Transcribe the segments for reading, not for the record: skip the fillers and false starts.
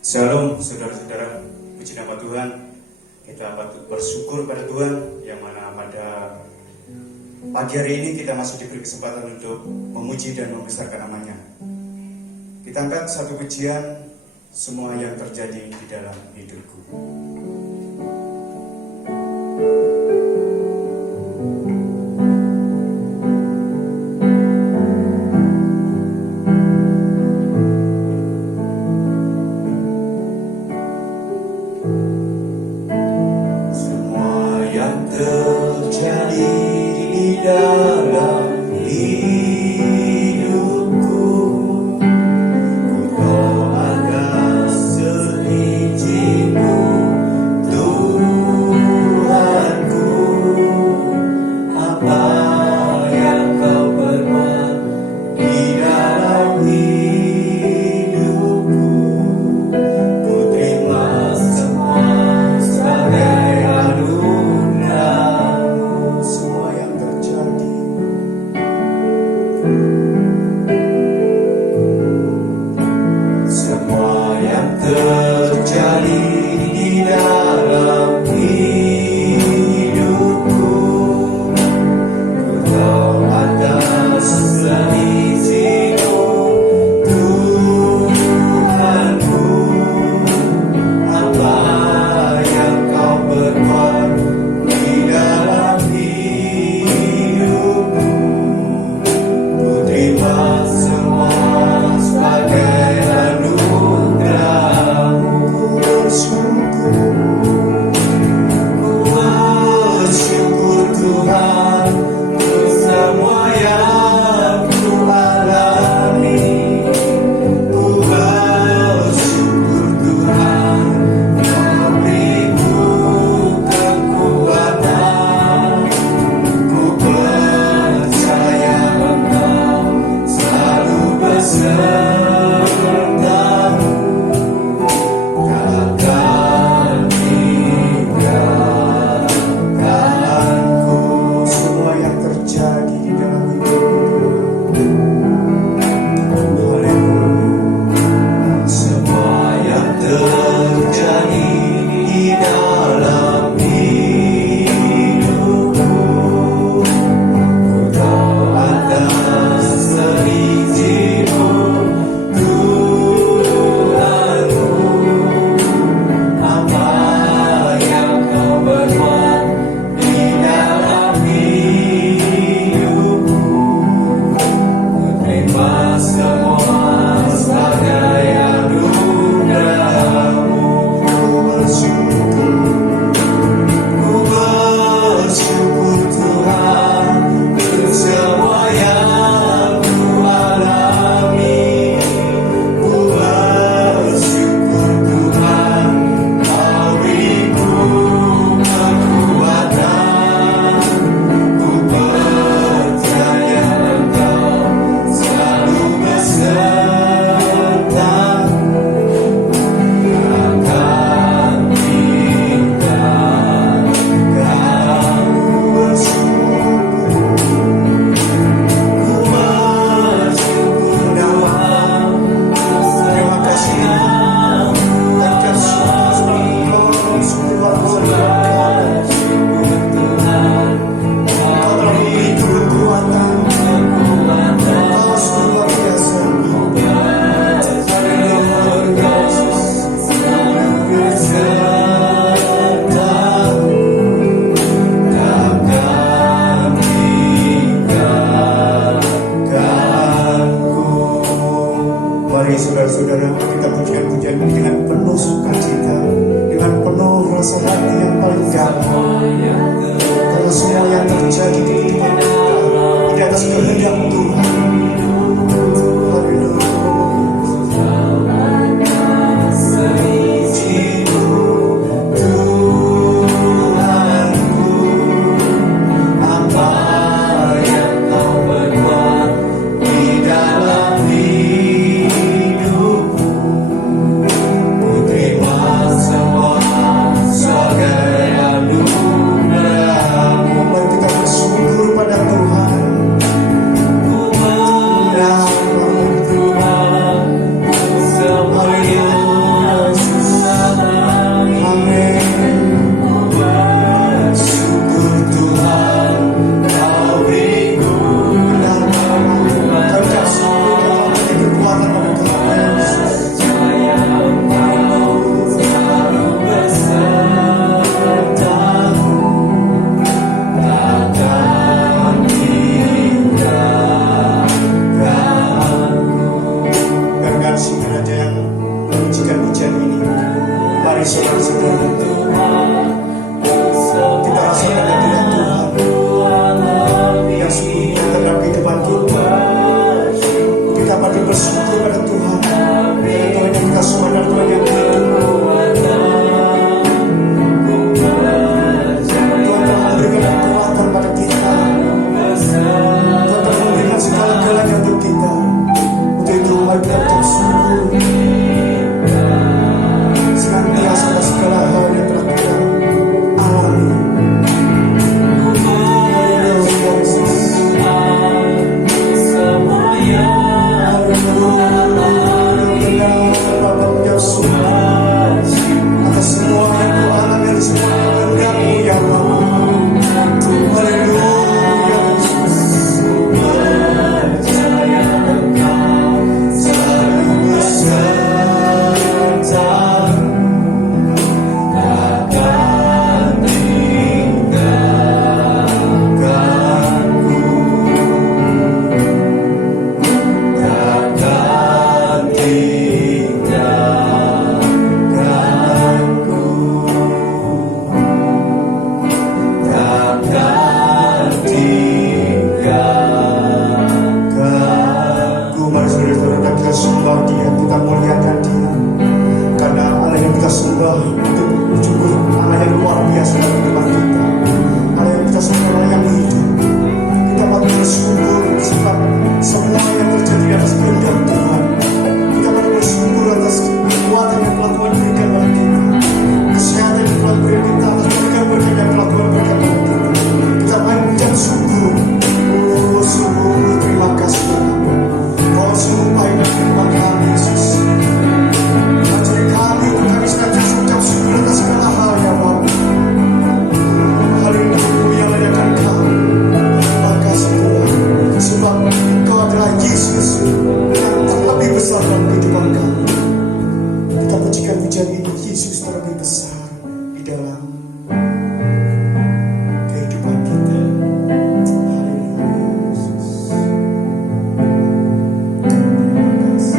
Shalom saudara-saudara, puji nama Tuhan. Kita patut bersyukur pada Tuhan yang mana pada pagi hari ini kita masih diberi kesempatan untuk memuji dan membesarkan namanya. Kita angkat satu pujian, semua yang terjadi di dalam hidupku. Terjadi di dalam hidupku, ku tahu ada seizinmu, Tuhanku. Apa yang kau perbuat di dalam hidupku, ku terima semua sebagai semua yang terjadi, semua yang terjadi di dalam hidupku, ku tahu atas seizinmu, Tuhanku. Apa yang kau perbuat di dalam hidupku, ku terima semua sebagai anugerah-Mu. Mari saudara-saudara, kita rasakan hadirat Tuhan yang sungguhnya dalam kehidupan kita. Kita patut bersyukur pada Tuhan. Tuhan yang kita semua dan Tuhan yang hidup. Tuhan telah memberikan kekuatan pada kita. Tuhan telah memberikan segala-galanya untuk kita. Untuk itu mari kita bersyukur senantiasa atas segala hal yang telah kita alami. Atas semua yang ku alami, atas semua kehendak-Mu ya Allah. Haleluya Yesus. Percaya Engkau selalu beserta, takkan tinggalkanku, takkan tinggalkanku, takkan tinggalkanku. Mari saudara-saudara kita sembah Dia, kita muliakan Dia, karena Allah yang kita sembah itu cukup Allah yang luar biasa dalam kehidupan kita. Allah yang kita sembah, Allah yang hidup. Kita patut bersyukur sebab semua yang terjadi atas kehendak Tuhan. Kita patut bersyukur atas kekuatan yang telah Tuhan berikan pada kita, kesehatan yang telah berikan kita, atas berkat-berkat yang telah Tuhan berikan pada kita. Kita panjang syukur. Oh, sungguh terima kasih Bapa. Kau sungguh baik dan firman kami Yesus. Ajari kami untuk kami senantiasa ucap syukur atas segala hal ya Bapa. Haleluya, layakan kami. Terima kasih Tuhan, sebab Kau adalah Yesus yang terlebih besar dalam kehidupan kami. Kita pujikan pujian ini, Yesus terlebih besar di dalam kehidupan kita. Haleluya Yesus. Terima kasih.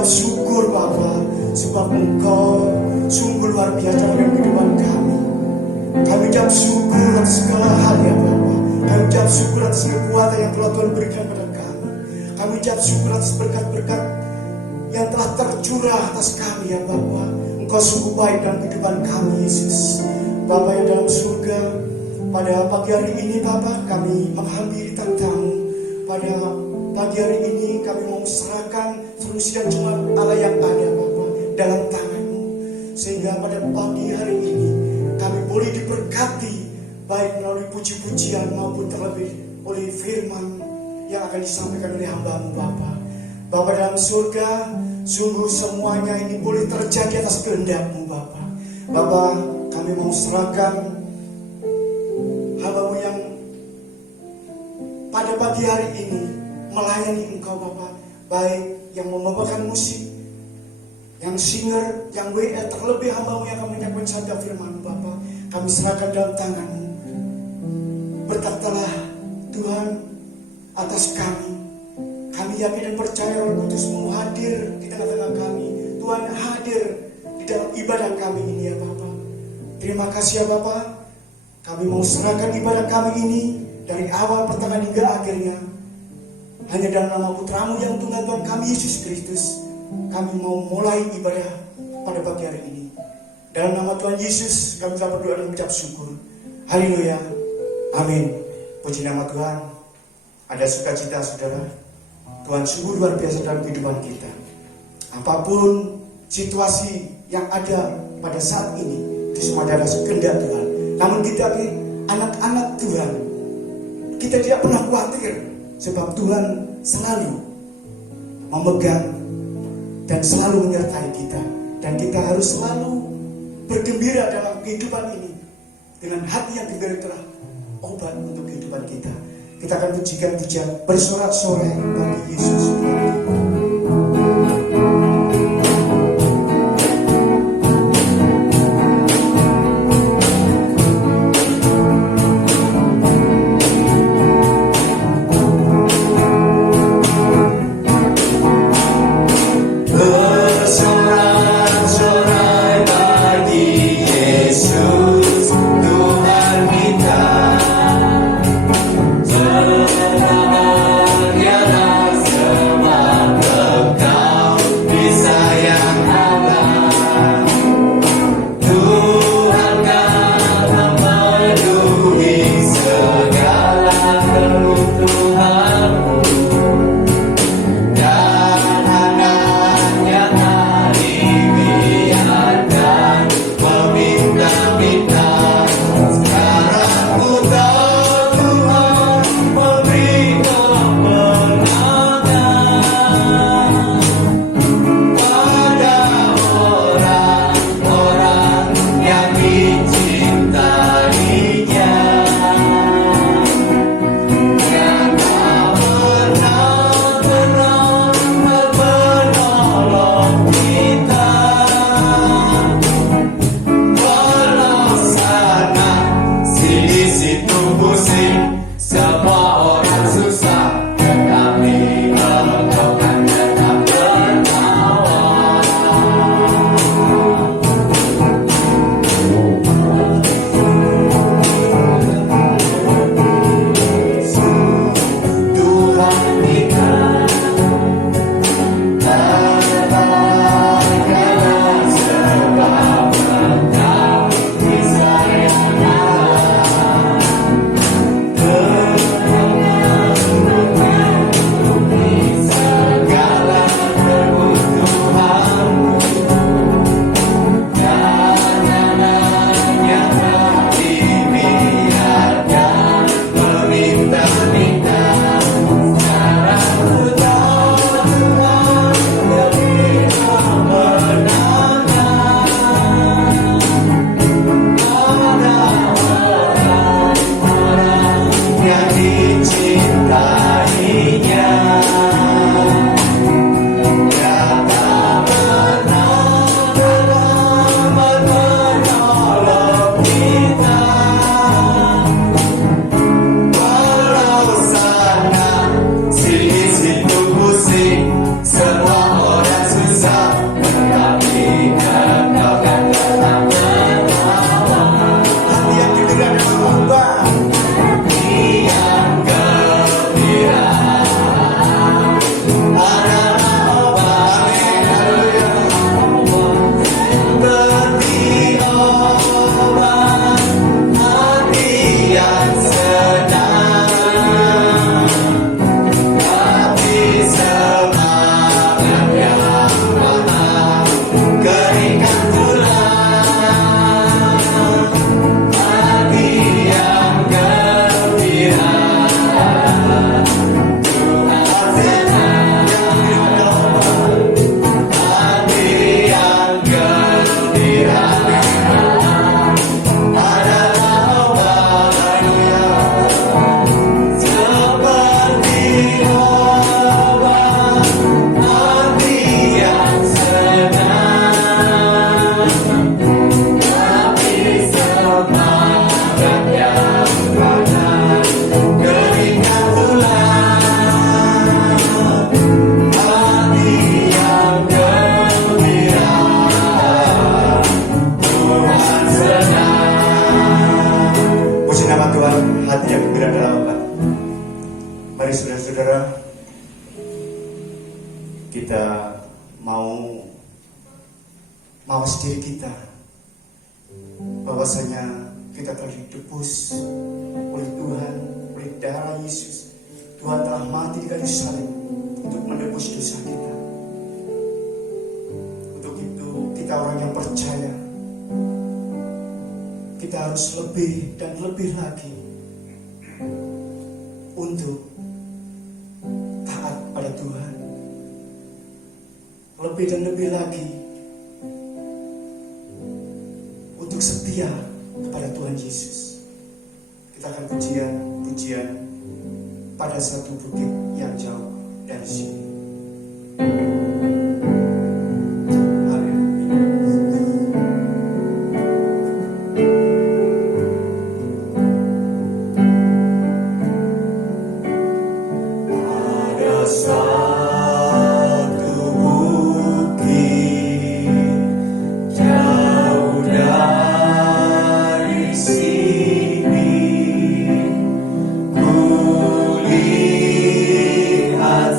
ucap syukur Bapa, sebab Engkau sungguh luar biasa dalam kehidupan kami. Kami ucap syukur atas segala hal ya Bapa. Kami ucap syukur atas kekuatan yang telah Tuhan berikan pada kami. Kami ucap syukur atas berkat-berkat yang telah tercurah atas kami ya Bapa. Engkau sungguh baik dalam kehidupan kami Yesus. Bapa yang dalam surga, pada pagi hari ini Bapa, kami menghampiri tatamu. Pada pagi hari ini kami mau serahkan solusi dan cuma Allah yang ada Bapa dalam tangan-Mu. Sehingga pada pagi hari ini kami boleh diberkati baik melalui puji-pujian maupun terlebih oleh firman yang akan disampaikan oleh hamba-Mu Bapa. Bapa dalam surga, sungguh semuanya ini boleh terjadi atas kehendak-Mu Bapa. Bapa, kami mau serahkan hamba-Mu yang pada pagi hari ini melayani Engkau Bapa, baik yang membawakan musik, yang singer, yang WA, terlebih hamba-Mu yang akan menyampaikan sabda firman Bapa, kami serahkan dalam tangan-Mu. Berkatalah Tuhan atas kami. Kami yakin dan percaya Roh Kudus-Mu hadir di tengah-tengah kami. Tuhan hadir di dalam ibadah kami ini ya Bapa. Terima kasih ya Bapa. Kami mau serahkan ibadah kami ini dari awal pertengahan hingga akhirnya hanya dalam nama Putra-Mu yang tunggal Tuhan kami Yesus Kristus. Kami mau mulai ibadah pada pagi hari ini. Dalam nama Tuhan Yesus kami telah berdoa dan mengucap syukur. Haleluya. Amin. Puji nama Tuhan. Ada sukacita saudara. Tuhan sungguh luar biasa dalam kehidupan kita. Apapun situasi yang ada pada saat ini, itu semua adalah kehendak Tuhan. Namun kita anak-anak Tuhan, kita tidak pernah khawatir, sebab Tuhan selalu memegang dan selalu menyertai kita. Dan kita harus selalu bergembira dalam kehidupan ini dengan hati yang gembira itulah obat untuk kehidupan kita. Kita akan pujikan pujian bersorak-sorai bagi Yesus. Selamanya kita mau mawas diri kita, bahwasanya kita telah ditebus oleh Tuhan, oleh darah Yesus. Tuhan telah mati di kayu salib untuk menebus dosa kita. Untuk itu kita orang yang percaya, kita harus lebih dan lebih lagi untuk taat pada Tuhan. Lebih dan lebih lagi untuk setia kepada Tuhan Yesus. Kita akan pujian pada satu bukit yang jauh dari sini. Kulihat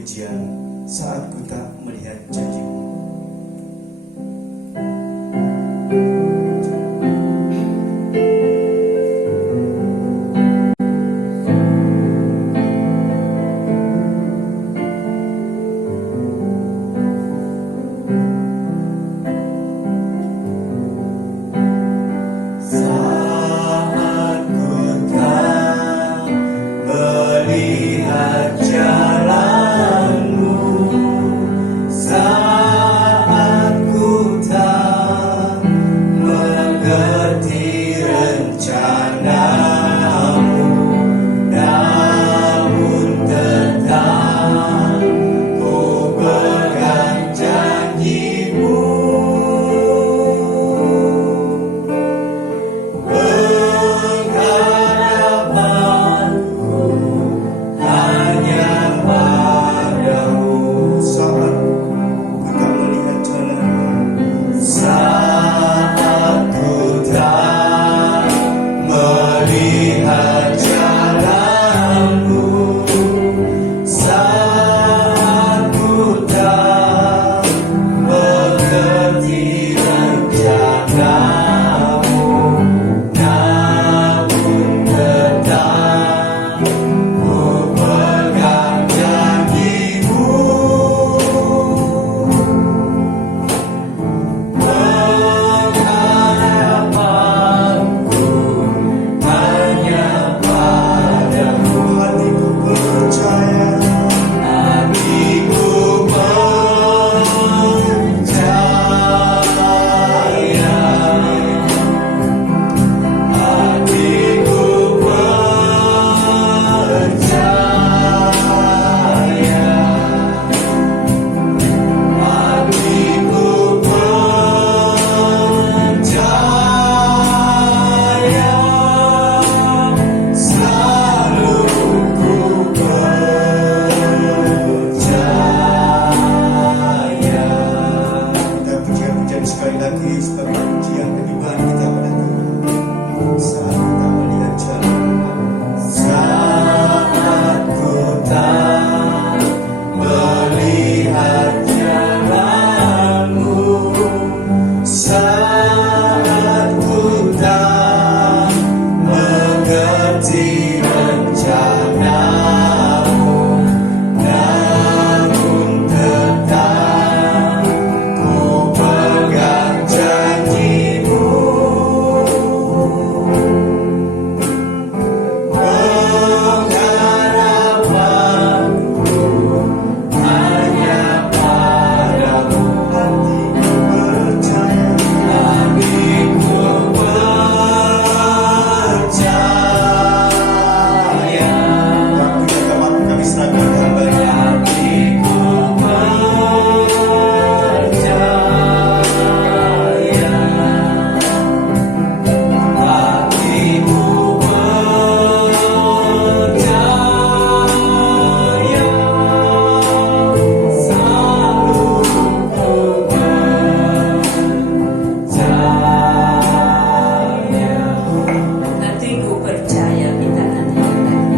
pujian saat ku tak melihat janji-Mu. Saat ku tak melihat jalan-Mu, saat ku tak mengerti rencana-Mu, namun tetap ku pegang janji-Mu. Pengharapanku hanya padamu. Saat ku tak melihat jalan-Mu, saat ku tak melihat jalan-Mu, saat ku tak mengerti rencana-Mu, namun tetap ku pegang janji-Mu. Pengharapanku hanya padamu. Hatiku percaya, hatiku percaya, hatiku percaya, hatiku percaya, selalu ku percaya. Kita pujian-pujian sekali lagi sebagai pujian penyembahan kita pada Tuhan. Saat kita melihat jalan-Mu, saat ku tak melihat jalan-Mu, saat ku tak mengerti rencana-Mu, namun tetap ku pegang janji-Mu. Pengharapanku hanya padamu. Hatiku percaya, hatiku percaya. Waktu yang tepat kami serahkan hamba-Nya. Hatiku percaya, hatiku percaya, selalu ku percaya. Hatiku percaya kita nyanyikan.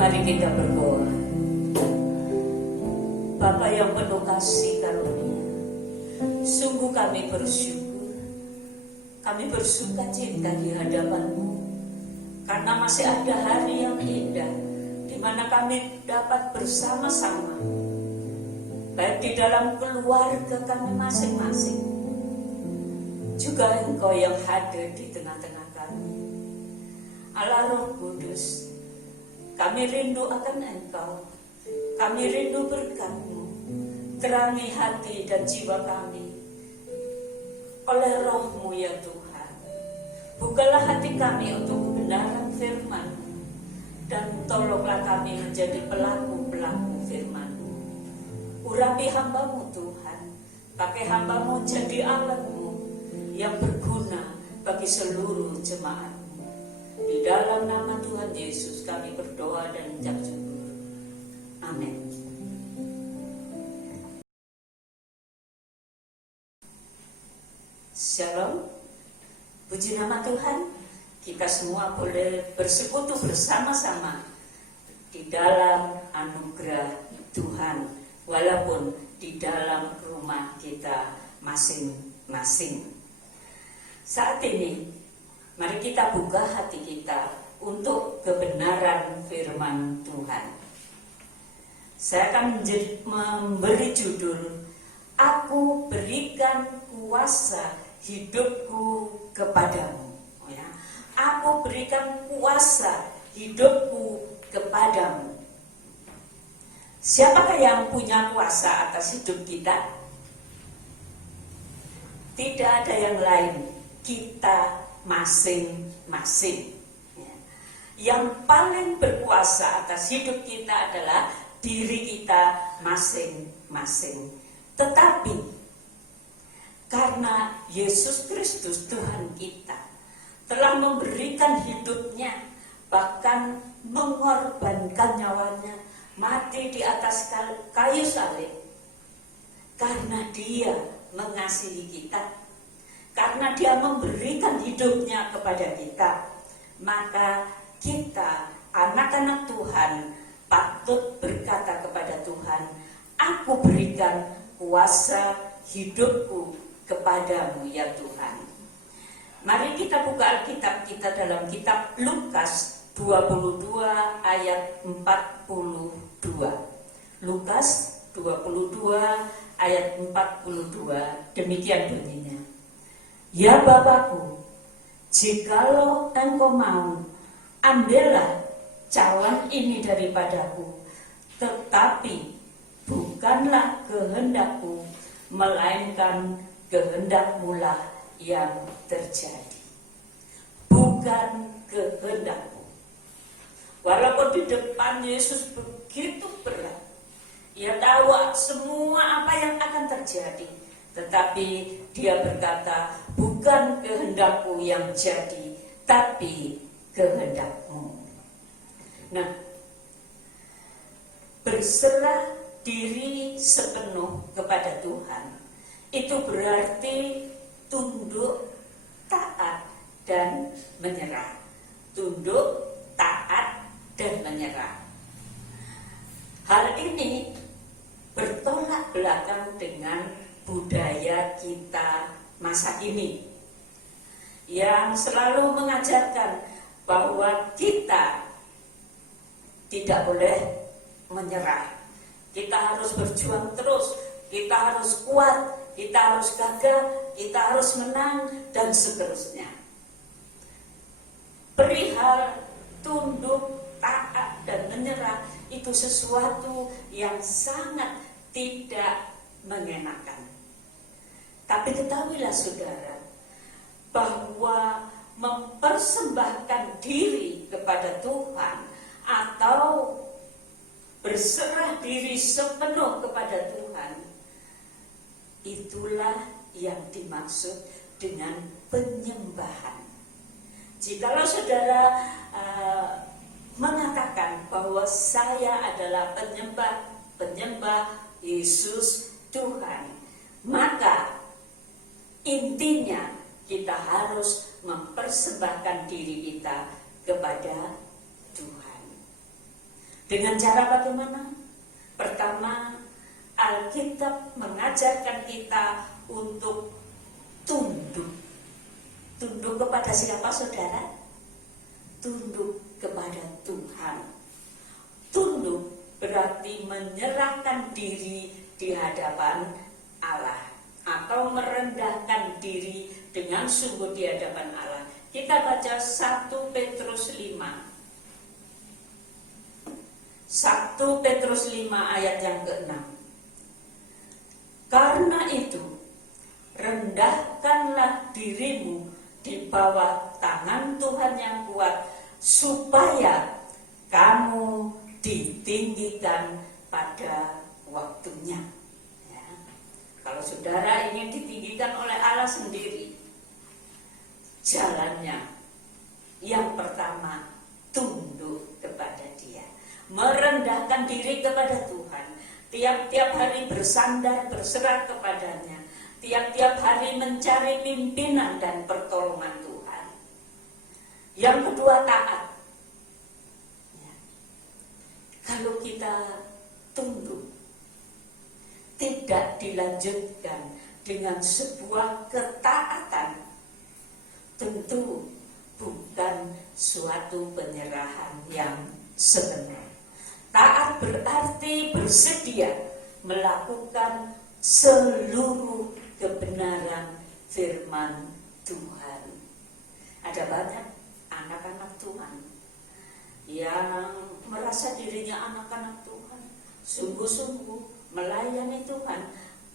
Mari kita berdoa. Bapa yang penuh kasih karunia, sungguh kami bersyukur, kami bersuka cita di hadapan-Mu, karena masih ada hari yang indah di mana kami dapat bersama-sama, baik di dalam keluarga kami masing-masing, juga Engkau yang hadir di tengah-tengah kami. Allah Roh Kudus, kami rindu akan Engkau, kami rindu berkat-Mu, terangi hati dan jiwa kami oleh Roh-Mu ya Tuhan. Bukalah hati kami untuk kebenaran firman-Mu, dan tolonglah kami menjadi pelaku-pelaku firman-Mu. Urapi hamba-Mu Tuhan, pakai hamba-Mu jadi alat-Mu yang berguna bagi seluruh jemaat-Mu. Di dalam nama Tuhan Yesus kami berdoa dan ucap syukur. Amin. Shalom, puji nama Tuhan. Kita semua boleh bersekutu bersama-sama di dalam anugerah Tuhan, walaupun di dalam rumah kita masing-masing. Saat ini, mari kita buka hati kita untuk kebenaran firman Tuhan. Saya akan memberi judul, Aku berikan kuasa hidupku kepadamu. Ya. Aku berikan kuasa hidupku kepadamu. Siapakah yang punya kuasa atas hidup kita? Tidak ada yang lain, kita masing-masing. Ya. Yang paling berkuasa atas hidup kita adalah diri kita masing-masing. Tetapi karena Yesus Kristus Tuhan kita telah memberikan hidupnya, bahkan mengorbankan nyawanya, mati di atas kayu salib, karena Dia mengasihi kita, karena Dia memberikan hidupnya kepada kita, maka kita anak-anak Tuhan patut berkata kepada Tuhan, Aku berikan kuasa hidupku kepadamu ya Tuhan. Mari kita buka Alkitab kita dalam kitab Lukas 22 ayat 42. Lukas 22 ayat 42, demikian bunyinya. Ya Bapakku, jikalau engkau mau, ambillah cawan ini daripadaku, tetapi bukanlah kehendakku, melainkan kehendakmu lah yang terjadi. Bukan kehendakmu. Walaupun di depan Yesus begitu berat, Ia tahu semua apa yang akan terjadi, tetapi Dia berkata, bukan kehendakku yang jadi, tapi kehendakmu. Nah, berserah diri sepenuh kepada Tuhan, itu berarti tunduk, taat, dan menyerah. Tunduk, taat, dan menyerah. Hal ini bertolak belakang dengan budaya kita masa ini, yang selalu mengajarkan bahwa kita tidak boleh menyerah. Kita harus berjuang terus, kita harus kuat, kita harus gagah, kita harus menang, dan seterusnya. Perihal tunduk, taat, dan menyerah itu sesuatu yang sangat tidak mengenakan. Tapi ketahuilah saudara, bahwa mempersembahkan diri kepada Tuhan atau berserah diri sepenuh kepada Tuhan, itulah yang dimaksud dengan penyembahan. Jikalau saudara mengatakan bahwa saya adalah penyembah Yesus Tuhan, maka intinya kita harus mempersembahkan diri kita kepada Tuhan. Dengan cara bagaimana? Pertama, Alkitab mengajarkan kita untuk tunduk. Tunduk kepada siapa saudara? Tunduk kepada Tuhan. Tunduk berarti menyerahkan diri di hadapan Allah, atau merendahkan diri dengan sungguh di hadapan Allah. Kita baca 1 Petrus 5. 1 Petrus 5 ayat yang ke-6. Karena itu, rendahkanlah dirimu di bawah tangan Tuhan yang kuat, supaya kamu ditinggikan pada waktunya. Ya. Kalau saudara ingin ditinggikan oleh Allah sendiri, jalannya yang pertama tunduk kepada Dia, merendahkan diri kepada Tuhan, tiap-tiap hari bersandar berserah kepadanya, tiap-tiap hari mencari pimpinan dan pertolongan Tuhan. Yang kedua, taat. Ya. Kalau kita tunduk, tidak dilanjutkan dengan sebuah ketaatan, tentu bukan suatu penyerahan yang sebenar. Taat berarti bersedia melakukan seluruh kebenaran firman Tuhan. Ada banyak anak-anak Tuhan yang merasa dirinya anak-anak Tuhan, sungguh-sungguh melayani Tuhan,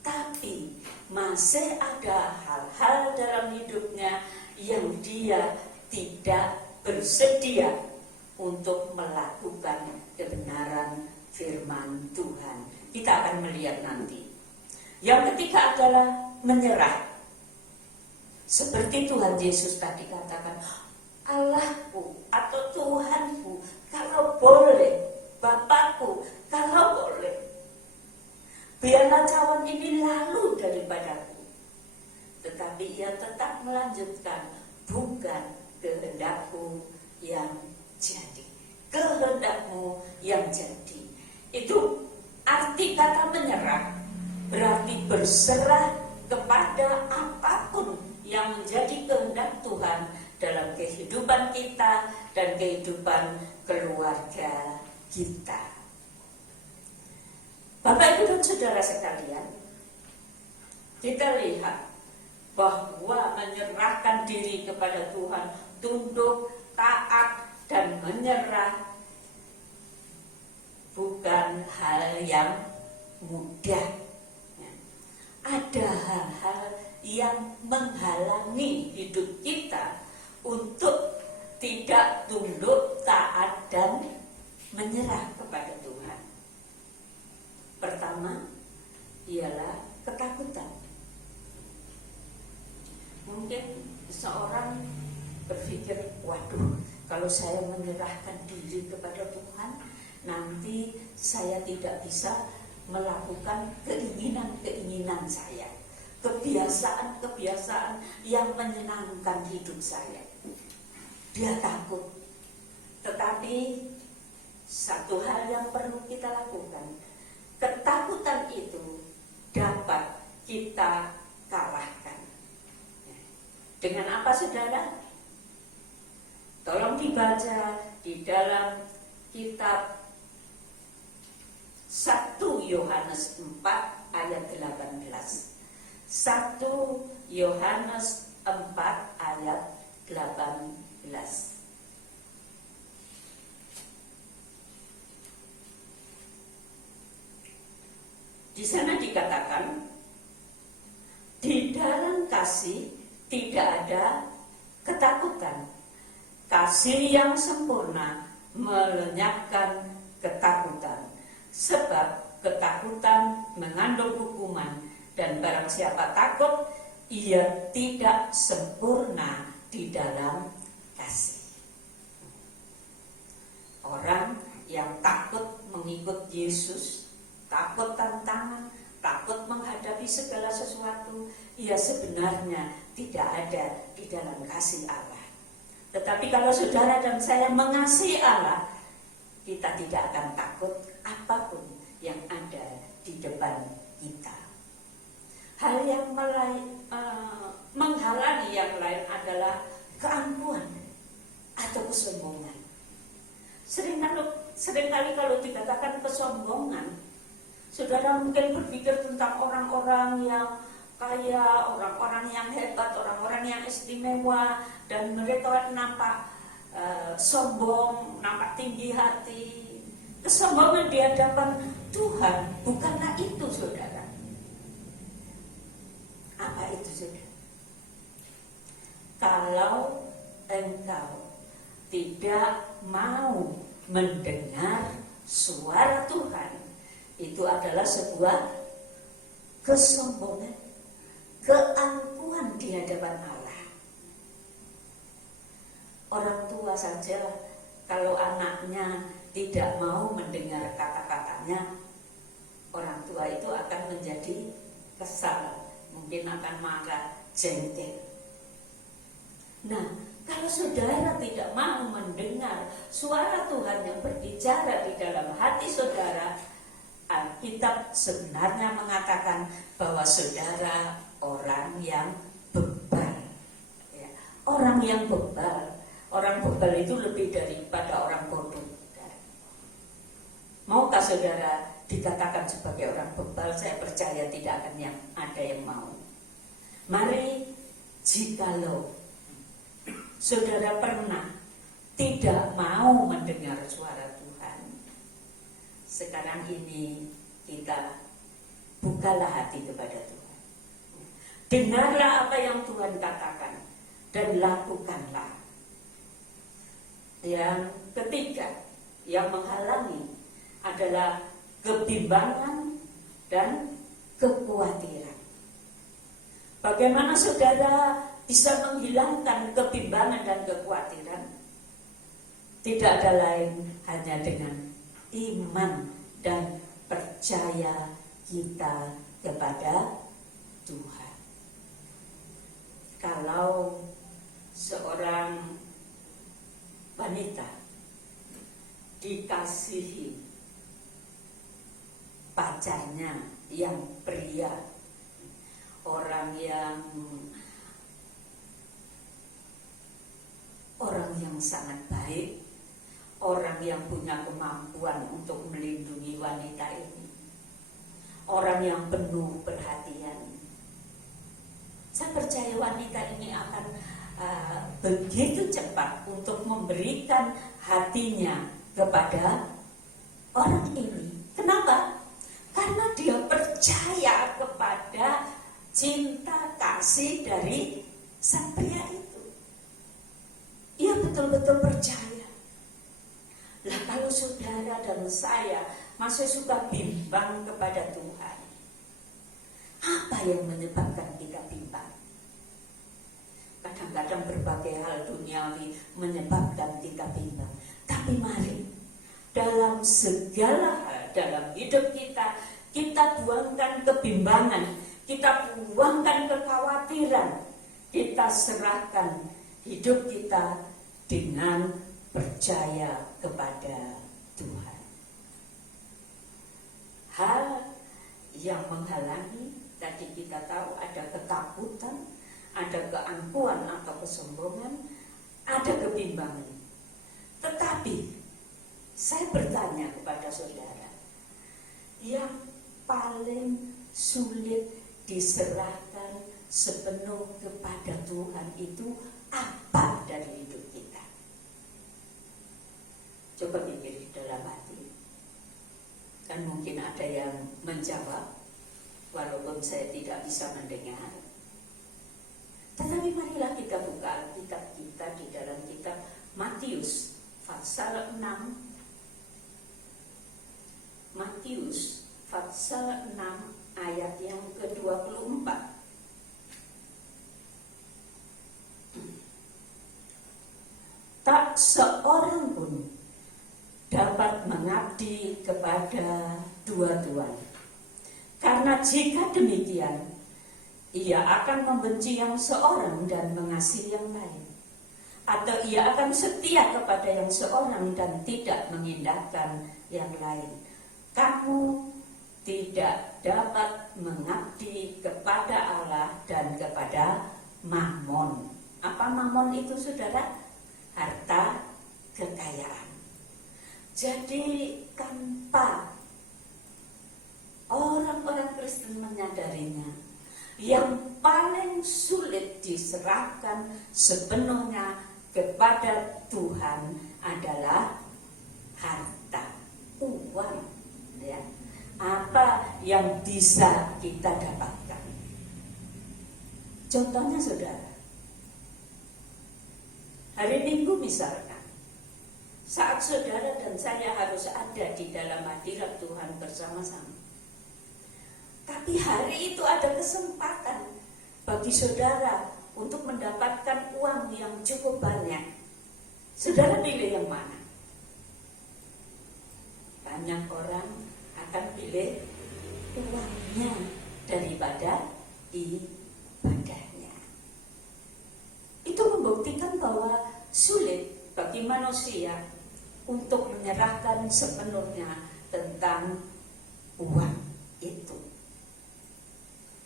tapi masih ada hal-hal dalam hidupnya yang dia tidak bersedia untuk melakukan kebenaran firman Tuhan. Kita akan melihat nanti. Yang ketiga adalah menyerah. Seperti Tuhan Yesus tadi katakan, Allahku atau Tuhanku, kalau boleh, Bapakku, kalau boleh, biarlah cawan ini lalu daripadaku. Tetapi ia tetap melanjutkan, bukan kehendakku yang jadi, kehendakmu yang jadi. Itu arti kata menyerah, berarti berserah kepada apapun yang menjadi kehendak Tuhan dalam kehidupan kita dan kehidupan keluarga kita. Bapak, Ibu, dan saudara sekalian, kita lihat bahwa menyerahkan diri kepada Tuhan, tunduk, taat, dan menyerah bukan hal yang mudah. Ada hal-hal yang menghalangi hidup kita untuk tidak tunduk, taat, dan menyerah kepada Tuhan. Pertama ialah ketakutan. Mungkin seorang berpikir, waduh, kalau saya menyerahkan diri kepada Tuhan, nanti saya tidak bisa melakukan keinginan-keinginan saya, kebiasaan-kebiasaan yang menyenangkan hidup saya. Dia takut. Tetapi satu hal yang perlu kita lakukan, ketakutan itu dapat kita kalahkan. Dengan apa, saudara? Tolong dibaca di dalam kitab 1 Yohanes 4 ayat 18. 1 Yohanes 4 ayat 18. Di sana dikatakan, di dalam kasih tidak ada ketakutan. Kasih yang sempurna melenyapkan ketakutan. Sebab ketakutan mengandung hukuman, dan barang siapa takut, ia tidak sempurna di dalam kasih. Orang yang takut mengikut Yesus, takut tantangan, takut menghadapi segala sesuatu, ia sebenarnya tidak ada di dalam kasih Allah. Tetapi kalau saudara dan saya mengasihi Allah, kita tidak akan takut apapun yang ada di depan kita. Hal yang menghalangi yang lain adalah keangkuhan atau kesombongan. Seringkali kalau dikatakan kesombongan, saudara mungkin berpikir tentang orang-orang yang kaya, orang-orang yang hebat, orang-orang yang istimewa, dan mereka nampak sombong, nampak tinggi hati. Kesombongan di hadapan Tuhan bukanlah itu, saudara. Apa itu, saudara? Kalau engkau tidak mau mendengar suara Tuhan itu adalah sebuah kesombongan, keangkuhan di hadapan Allah. Orang tua saja kalau anaknya tidak mau mendengar kata-katanya, orang tua itu akan menjadi kesal, mungkin akan marah, jengkel. Nah, kalau saudara tidak mau mendengar suara Tuhan yang berbicara di dalam hati saudara, Alkitab sebenarnya mengatakan bahwa saudara orang yang bebal. Ya, orang yang bebal. Orang bebal itu lebih daripada orang bodoh. Maukah saudara dikatakan sebagai orang bebal? Saya percaya tidak akan ada yang mau. Mari, jikalau saudara pernah tidak mau mendengar suara Tuhan, sekarang ini kita bukalah hati kepada Tuhan. Dengarlah apa yang Tuhan katakan dan lakukanlah. Yang ketiga, yang menghalangi adalah kebimbangan dan kekhawatiran. Bagaimana saudara bisa menghilangkan kebimbangan dan kekhawatiran? Tidak ada lain hanya dengan iman dan percaya kita kepada Tuhan. Kalau seorang wanita dikasihi pacarnya yang pria, orang yang sangat baik, orang yang punya kemampuan untuk melindungi wanita ini, orang yang penuh perhatian. Saya percaya wanita ini akan begitu cepat untuk memberikan hatinya kepada orang ini. Kenapa? Karena dia percaya kepada cinta kasih dari sang pria itu. Ia betul-betul percaya. Lah kalau saudara dan saya masih suka bimbang kepada Tuhan, apa yang menyebabkan kita bimbang? Kadang-kadang berbagai hal duniawi menyebabkan kita bimbang. Tapi mari, dalam segala hal dalam hidup kita, kita buangkan kebimbangan, kita buangkan kekhawatiran, kita serahkan hidup kita dengan percaya kepada Tuhan. Hal yang menghalangi, tadi kita tahu ada ketakutan, ada keangkuhan atau kesombongan, ada kebimbangan. Tetapi saya bertanya kepada saudara, yang paling sulit diserahkan sepenuh kepada Tuhan itu apa dari hidup kita? Coba pikir di dalam hati. Kan mungkin ada yang menjawab, walaupun saya tidak bisa mendengar. Tetapi marilah kita buka Alkitab kita di dalam kitab Matius pasal 6. Matius pasal 6 ayat yang ke-24. Tak seorang pun dapat mengabdi kepada dua tuan. Karena jika demikian, ia akan membenci yang seorang dan mengasihi yang lain. Atau ia akan setia kepada yang seorang dan tidak mengindahkan yang lain. Kamu tidak dapat mengabdi kepada Allah dan kepada Mammon. Apa Mammon itu, saudara? Harta kekayaan. Jadi tanpa orang-orang Kristen menyadarinya, yang paling sulit diserahkan sepenuhnya kepada Tuhan adalah harta, uang, ya. Apa yang bisa kita dapatkan? Contohnya saudara, hari Minggu misalkan, saat saudara dan saya harus ada di dalam hadirat Tuhan bersama-sama. Tapi hari itu ada kesempatan bagi saudara untuk mendapatkan uang yang cukup banyak. Saudara pilih yang mana? Banyak orang akan pilih uangnya daripada ibadahnya. Itu membuktikan bahwa sulit bagi manusia untuk menyerahkan sepenuhnya tentang uang itu.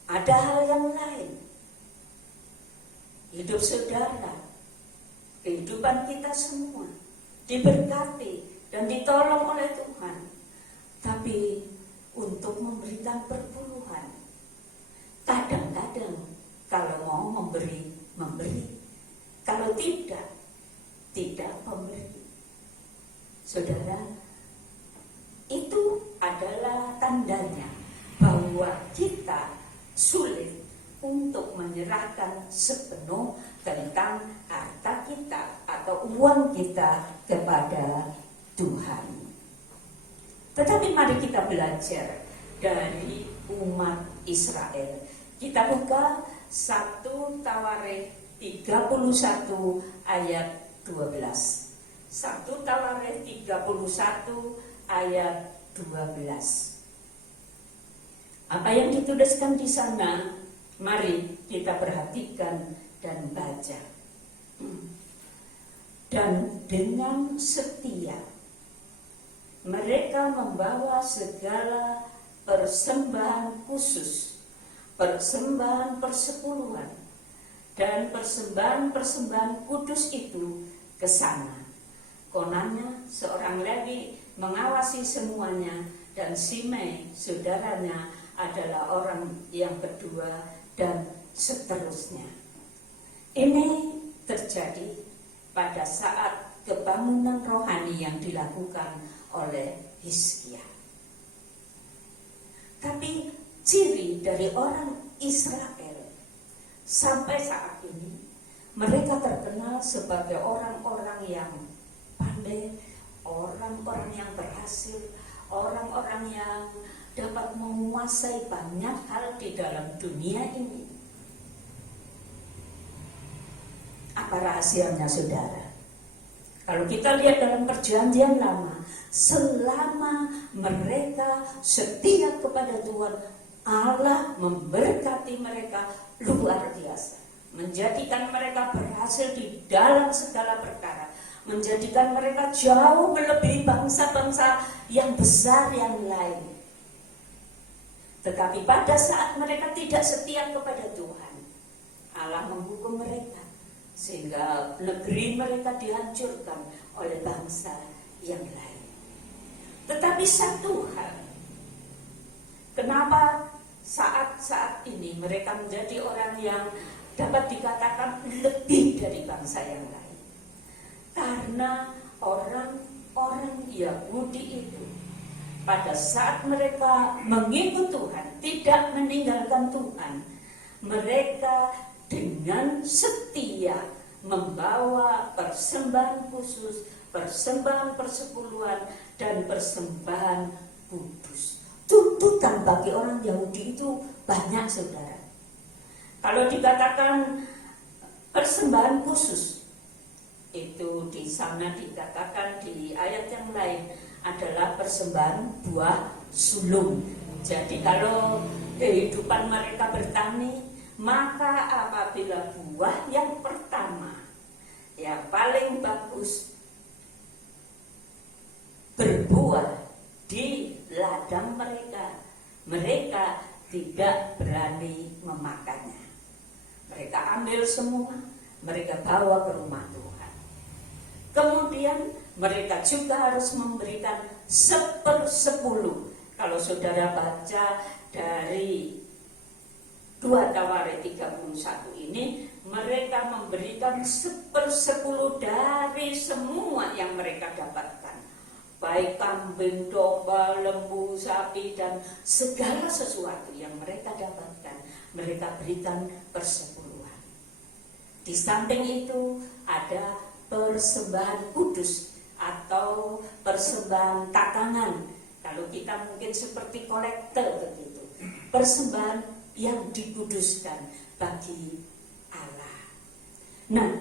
Ada hal yang lain. Hidup saudara, kehidupan kita semua diberkati dan ditolong oleh Tuhan. Tapi untuk memberikan perpuluhan, kadang-kadang kalau mau memberi, kalau tidak memberi. Saudara, itu adalah tandanya bahwa kita sulit untuk menyerahkan sepenuh tentang harta kita atau uang kita kepada Tuhan. Tetapi mari kita belajar dari umat Israel. Kita buka 1 Tawarikh 31 ayat 12. 1 Tawarikh 31 ayat 12. Apa yang dituliskan di sana, mari kita perhatikan dan baca. Dan dengan setia mereka membawa segala persembahan khusus, persembahan persepuluhan, dan persembahan kudus itu ke sana. Konanya seorang Lewi mengawasi semuanya, dan Simei saudaranya adalah orang yang kedua, dan seterusnya. Ini terjadi pada saat kebangunan rohani yang dilakukan oleh Hizkia. Tapi ciri dari orang Israel sampai saat ini, mereka terkenal sebagai orang-orang yang pandai, orang-orang yang berhasil, orang-orang yang dapat menguasai banyak hal di dalam dunia ini. Apa rahasianya, saudara? Kalau kita lihat dalam Perjanjian Lama, selama mereka setia kepada Tuhan, Allah memberkati mereka luar biasa, menjadikan mereka berhasil di dalam segala perkara, menjadikan mereka jauh melebihi bangsa-bangsa yang besar yang lain. Tetapi pada saat mereka tidak setia kepada Tuhan, Allah menghukum mereka sehingga negeri mereka dihancurkan oleh bangsa yang lain. Tetapi satu hal, kenapa saat-saat ini mereka menjadi orang yang dapat dikatakan lebih dari bangsa yang lain? Karena orang-orang Yahudi itu pada saat mereka mengikut Tuhan, tidak meninggalkan Tuhan, mereka dengan setia membawa persembahan khusus, persembahan persepuluhan, dan persembahan kudus. Tuntutan bagi orang Yahudi itu banyak, saudara. Kalau dikatakan persembahan khusus, itu di sana dikatakan di ayat yang lain adalah persembahan buah sulung. Jadi kalau kehidupan mereka bertani, maka apabila buah yang pertama, yang paling bagus, berbuah di ladang mereka, mereka tidak berani memakannya. Mereka ambil semua, mereka bawa ke rumah Tuhan. Kemudian mereka juga harus memberikan 1/10. Kalau saudara baca dari 2 Tawarikh 31 ini, mereka memberikan 1/10 dari semua yang mereka dapatkan. Baik kambing, domba, lembu, sapi, dan segala sesuatu yang mereka dapatkan, mereka berikan persepuluhan. Di samping itu ada persembahan kudus atau persembahan tatangan. Kalau kita mungkin seperti kolektor begitu, persembahan yang dikuduskan bagi Allah. Nah,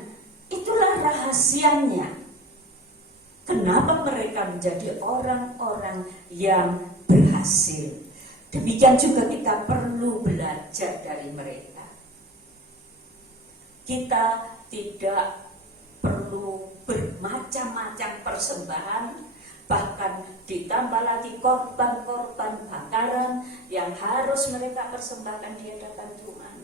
itulah rahasianya. Kenapa mereka menjadi orang-orang yang berhasil. Demikian juga kita perlu belajar dari mereka. Kita tidak perlu bermacam-macam persembahan, bahkan ditambah lagi korban-korban bakaran yang harus mereka persembahkan di hadapan Tuhan.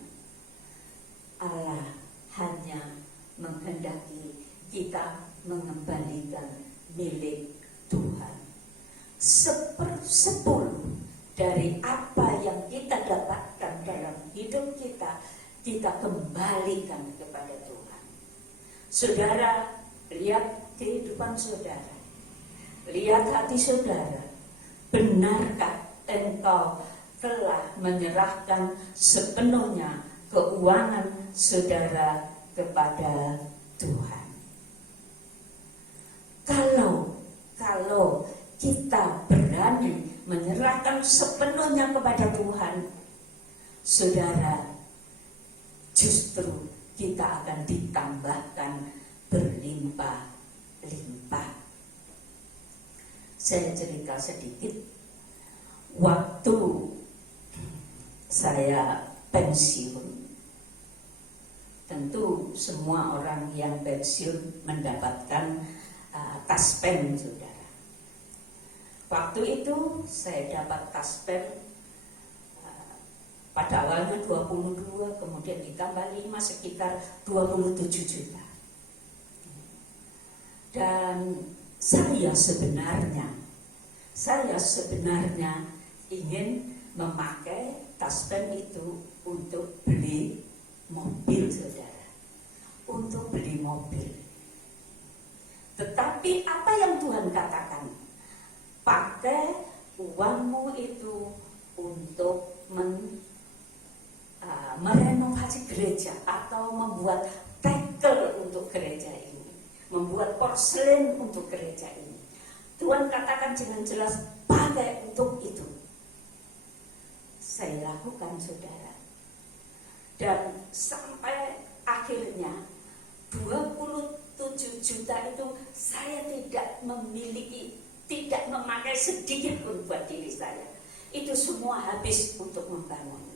Allah hanya menghendaki kita mengembalikan milik Tuhan 1/10 dari apa yang kita dapatkan dalam hidup kita, kita kembalikan kepada Tuhan. Saudara, lihat kehidupan saudara, lihat hati saudara. Benarkah engkau telah menyerahkan sepenuhnya keuangan saudara kepada Tuhan? Kalau kita berani menyerahkan sepenuhnya kepada Tuhan, saudara, justru kita akan ditambahkan berlimpah-limpah. Saya cerita sedikit. Waktu saya pensiun, tentu semua orang yang pensiun mendapatkan taspen, saudara. Waktu itu saya dapat taspen pada awalnya 22, kemudian ditambah 5, sekitar 27 juta. Dan saya sebenarnya ingin memakai taspen itu untuk beli mobil, saudara. Untuk beli mobil. Tetapi apa yang Tuhan katakan? Pakai uangmu itu untuk merenovasi gereja atau membuat tekel untuk gereja ini, membuat porselen untuk gereja ini. Tuhan katakan dengan jelas, pakai untuk itu. Saya lakukan, saudara. Dan sampai akhirnya 27 juta itu saya tidak memakai sedikit pun buat diri saya. Itu semua habis untuk membangun.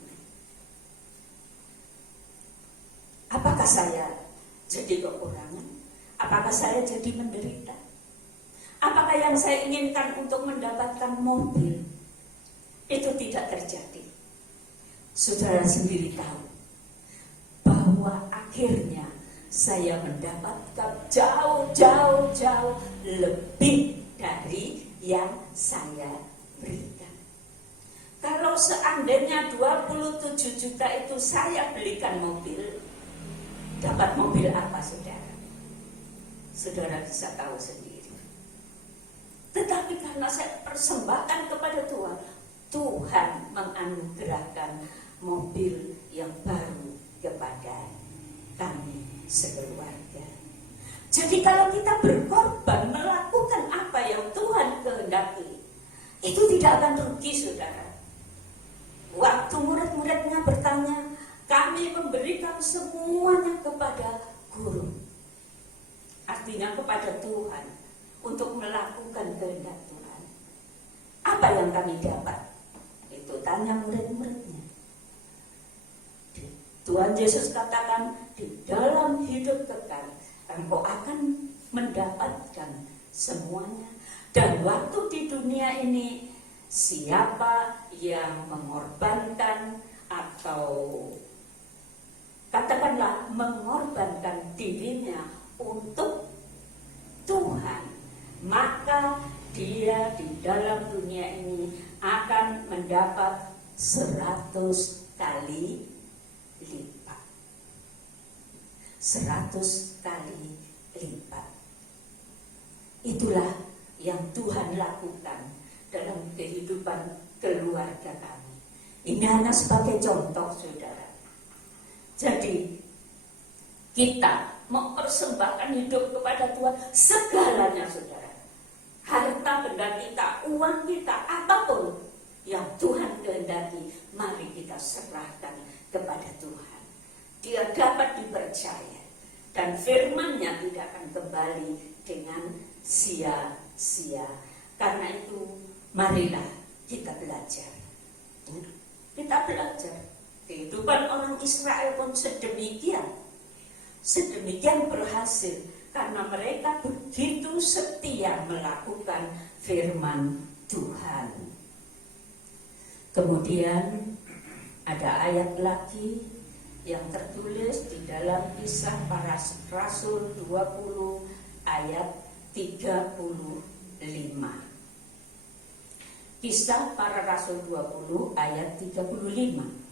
Apakah saya jadi kekurangan? Apakah saya jadi menderita? Apakah yang saya inginkan untuk mendapatkan mobil itu tidak terjadi? Saudara sendiri tahu bahwa akhirnya saya mendapatkan jauh lebih dari yang saya berikan. Kalau seandainya 27 juta itu saya belikan mobil, dapat mobil apa, saudara? Saudara bisa tahu sendiri. Tetapi karena saya persembahkan kepada Tuhan, Tuhan menganugerahkan mobil yang baru kepada kami sekeluarga. Jadi kalau kita berkorban melakukan apa yang Tuhan kehendaki, itu tidak akan rugi, saudara. Waktu murid-muridnya bertanya, kami memberikan semuanya kepada guru. Artinya kepada Tuhan, untuk melakukan kehendak Tuhan. Apa yang kami dapat? Itu tanya murid-muridnya. Tuhan Yesus katakan, di dalam hidup kekal engkau akan mendapatkan semuanya. Dan waktu di dunia ini, siapa yang mengorbankan atau katakanlah mengorbankan dirinya untuk Tuhan, maka dia di dalam dunia ini akan mendapat 100 kali lipat. 100 kali lipat. Itulah yang Tuhan lakukan dalam kehidupan keluarga kami. Ini hanya sebagai contoh, saudara. Jadi kita mempersembahkan hidup kepada Tuhan segalanya, saudara. benda kita, uang kita, apapun yang Tuhan kehendaki, mari kita serahkan kepada Tuhan. Dia dapat dipercaya dan firman-Nya tidak akan kembali dengan sia-sia. Karena itu marilah kita belajar. Kita belajar. Kehidupan orang Israel pun sedemikian berhasil karena mereka begitu setia melakukan firman Tuhan. Kemudian ada ayat lagi yang tertulis di dalam Kisah Para Rasul 20 ayat 35. Kisah Para Rasul 20 ayat 35.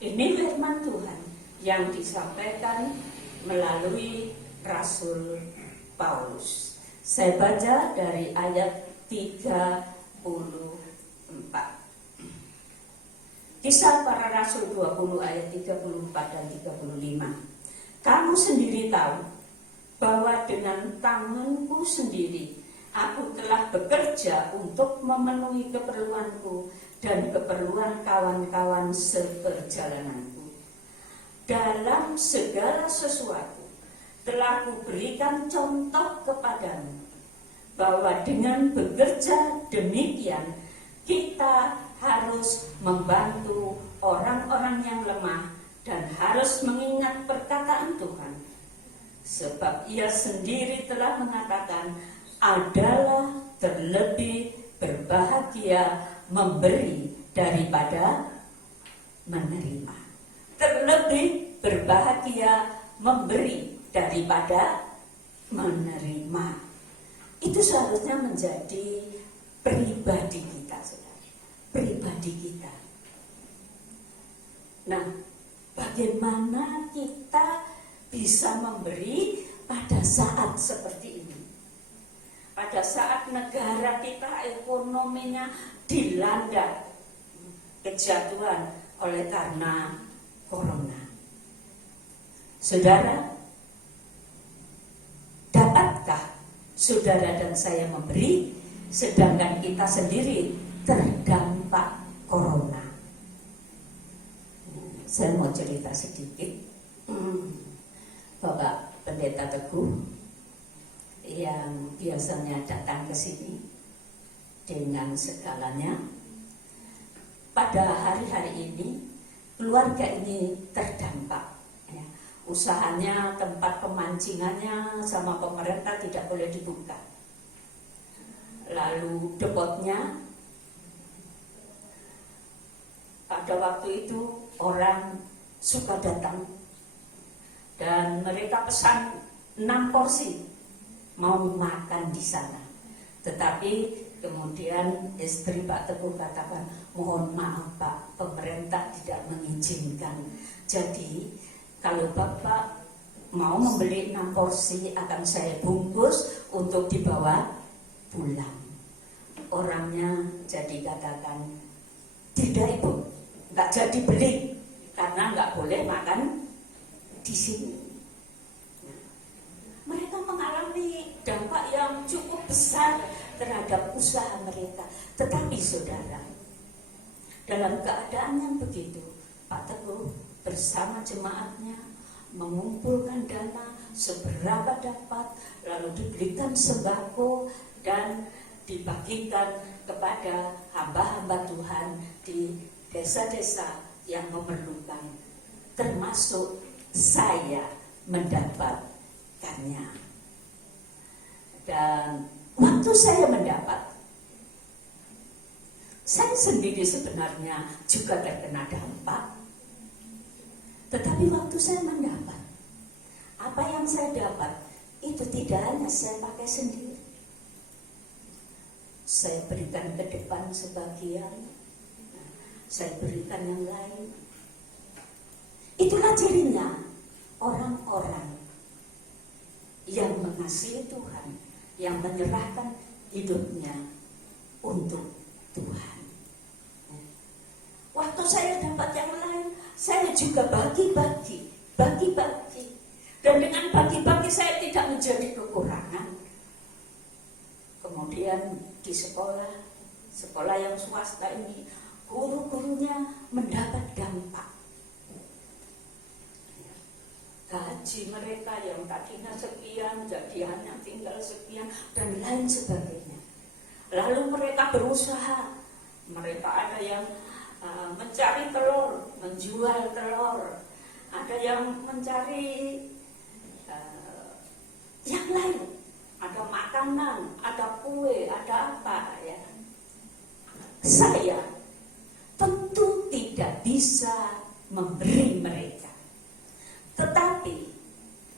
Ini firman Tuhan yang disampaikan melalui Rasul Paulus. Saya baca dari ayat 34. Kisah Para Rasul 20 ayat 34 dan 35. Kamu sendiri tahu bahwa dengan tanganku sendiri aku telah bekerja untuk memenuhi keperluanku dan keperluan kawan-kawan seperjalananku. Dalam segala sesuatu telah kuberikan contoh kepadamu bahwa dengan bekerja demikian kita harus membantu orang-orang yang lemah dan harus mengingat perkataan Tuhan. Sebab ia sendiri telah mengatakan, adalah terlebih berbahagia memberi daripada menerima. Terlebih berbahagia memberi daripada menerima. Itu seharusnya menjadi pribadi kita, saudara. Pribadi kita. Nah, bagaimana kita bisa memberi pada saat seperti ini? Pada saat negara kita ekonominya dilanda kejatuhan oleh karena corona. Saudara, dapatkah saudara dan saya memberi sedangkan kita sendiri terdampak corona? Saya mau cerita sedikit. Bapak Pendeta Teguh yang biasanya datang ke sini dengan segalanya, pada hari-hari ini keluarga ini terdampak. Ya. Usahanya, tempat pemancingannya sama pemerintah tidak boleh dibuka. Lalu depotnya, pada waktu itu orang suka datang dan mereka pesan 6 porsi mau makan di sana. Tetapi kemudian istri Pak Teguh katakan, mohon maaf Pak, pemerintah tidak mengizinkan. Jadi kalau Bapak mau membeli 6 porsi akan saya bungkus untuk dibawa pulang. Orangnya jadi katakan, tidak Ibu, nggak jadi beli karena nggak boleh makan di sini. Mereka mengalami dampak yang cukup besar terhadap usaha mereka. Tetapi saudara, dalam keadaan yang begitu, Pak Teguh bersama jemaatnya mengumpulkan dana seberapa dapat, lalu diberikan sembako dan dibagikan kepada hamba-hamba Tuhan di desa-desa yang memerlukan, termasuk saya mendapatkannya. Dan waktu saya mendapat, saya sendiri sebenarnya juga terkena dampak. Tetapi waktu saya mendapat, apa yang saya dapat itu tidak hanya saya pakai sendiri. Saya berikan ke depan sebagian, saya berikan yang lain. Itulah cirinya orang-orang yang mengasihi Tuhan, yang menyerahkan hidupnya untuk Tuhan. Waktu saya dapat yang lain, saya juga bagi-bagi. Dan dengan bagi-bagi saya tidak menjadi kekurangan. Kemudian di di sekolah yang swasta ini, guru-gurunya mendapat dampak. Gaji mereka yang tadinya sekian jadi hanya tinggal sekian dan lain sebagainya. Lalu mereka berusaha, mereka ada yang mencari telur, menjual telur, ada yang mencari yang lain, ada makanan, ada kue, ada apa ya. Saya tentu tidak bisa memberi mereka. Tetapi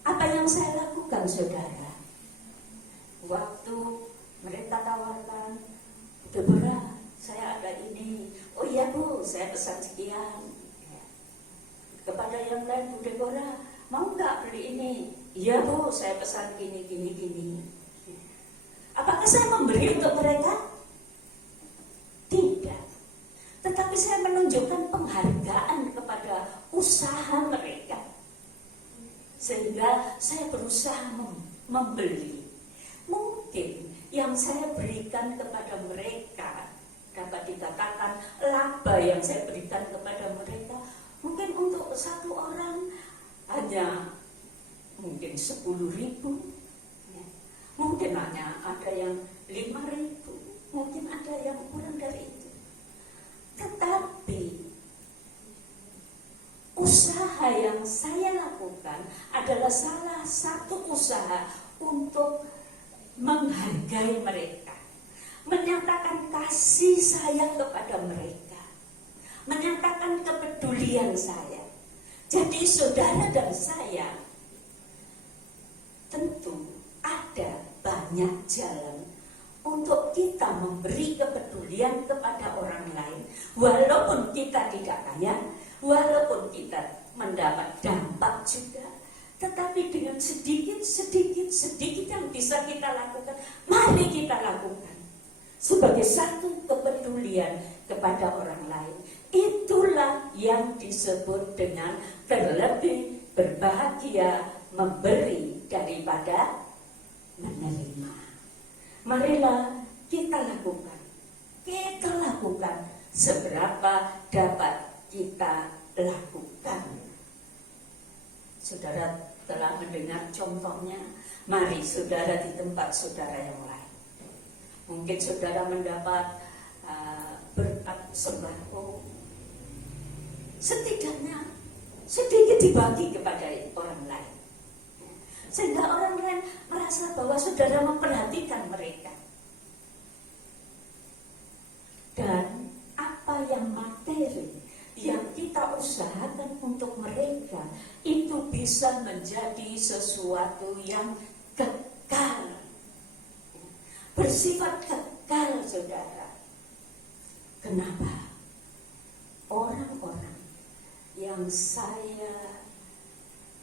apa yang saya lakukan, saudara? Waktu mereka tawarkan, Deborah, saya ada ini. Oh iya Bu, saya pesan sekian. Ya. Kepada yang lain, Bu Deborah, mau nggak beli ini? Iya Bu, saya pesan gini. Ya. Apakah saya memberi untuk mereka? Tidak. Tetapi saya menunjukkan penghargaan kepada usaha mereka. Sehingga saya berusaha membeli. Mungkin yang saya berikan kepada mereka dapat dikatakan laba yang saya berikan kepada mereka mungkin untuk satu orang hanya mungkin 10.000, ya. Mungkin hanya ada yang 5.000, mungkin ada yang kurang dari itu. Tetapi usaha yang saya lakukan adalah salah satu usaha untuk menghargai mereka, menyatakan kasih saya kepada mereka, menyatakan kepedulian saya. Jadi saudara dan saya tentu ada banyak jalan untuk kita memberi kepedulian kepada orang lain, walaupun kita tidak kaya, walaupun kita mendapat dampak juga, tetapi dengan sedikit yang bisa kita lakukan, mari kita lakukan sebagai satu kepedulian kepada orang lain. Itulah yang disebut dengan terlebih berbahagia memberi daripada menerima. Marilah kita lakukan seberapa dapat kita lakukan. Saudara telah mendengar contohnya, mari saudara di tempat saudara yang lain. Mungkin saudara mendapat sembako, setidaknya sedikit dibagi kepada orang lain, sehingga orang lain merasa bahwa saudara memperhatikan mereka. Dan apa yang materi yang kita usahakan untuk mereka itu bisa menjadi sesuatu yang kekal, bersifat kekal, saudara. Kenapa? Orang-orang yang saya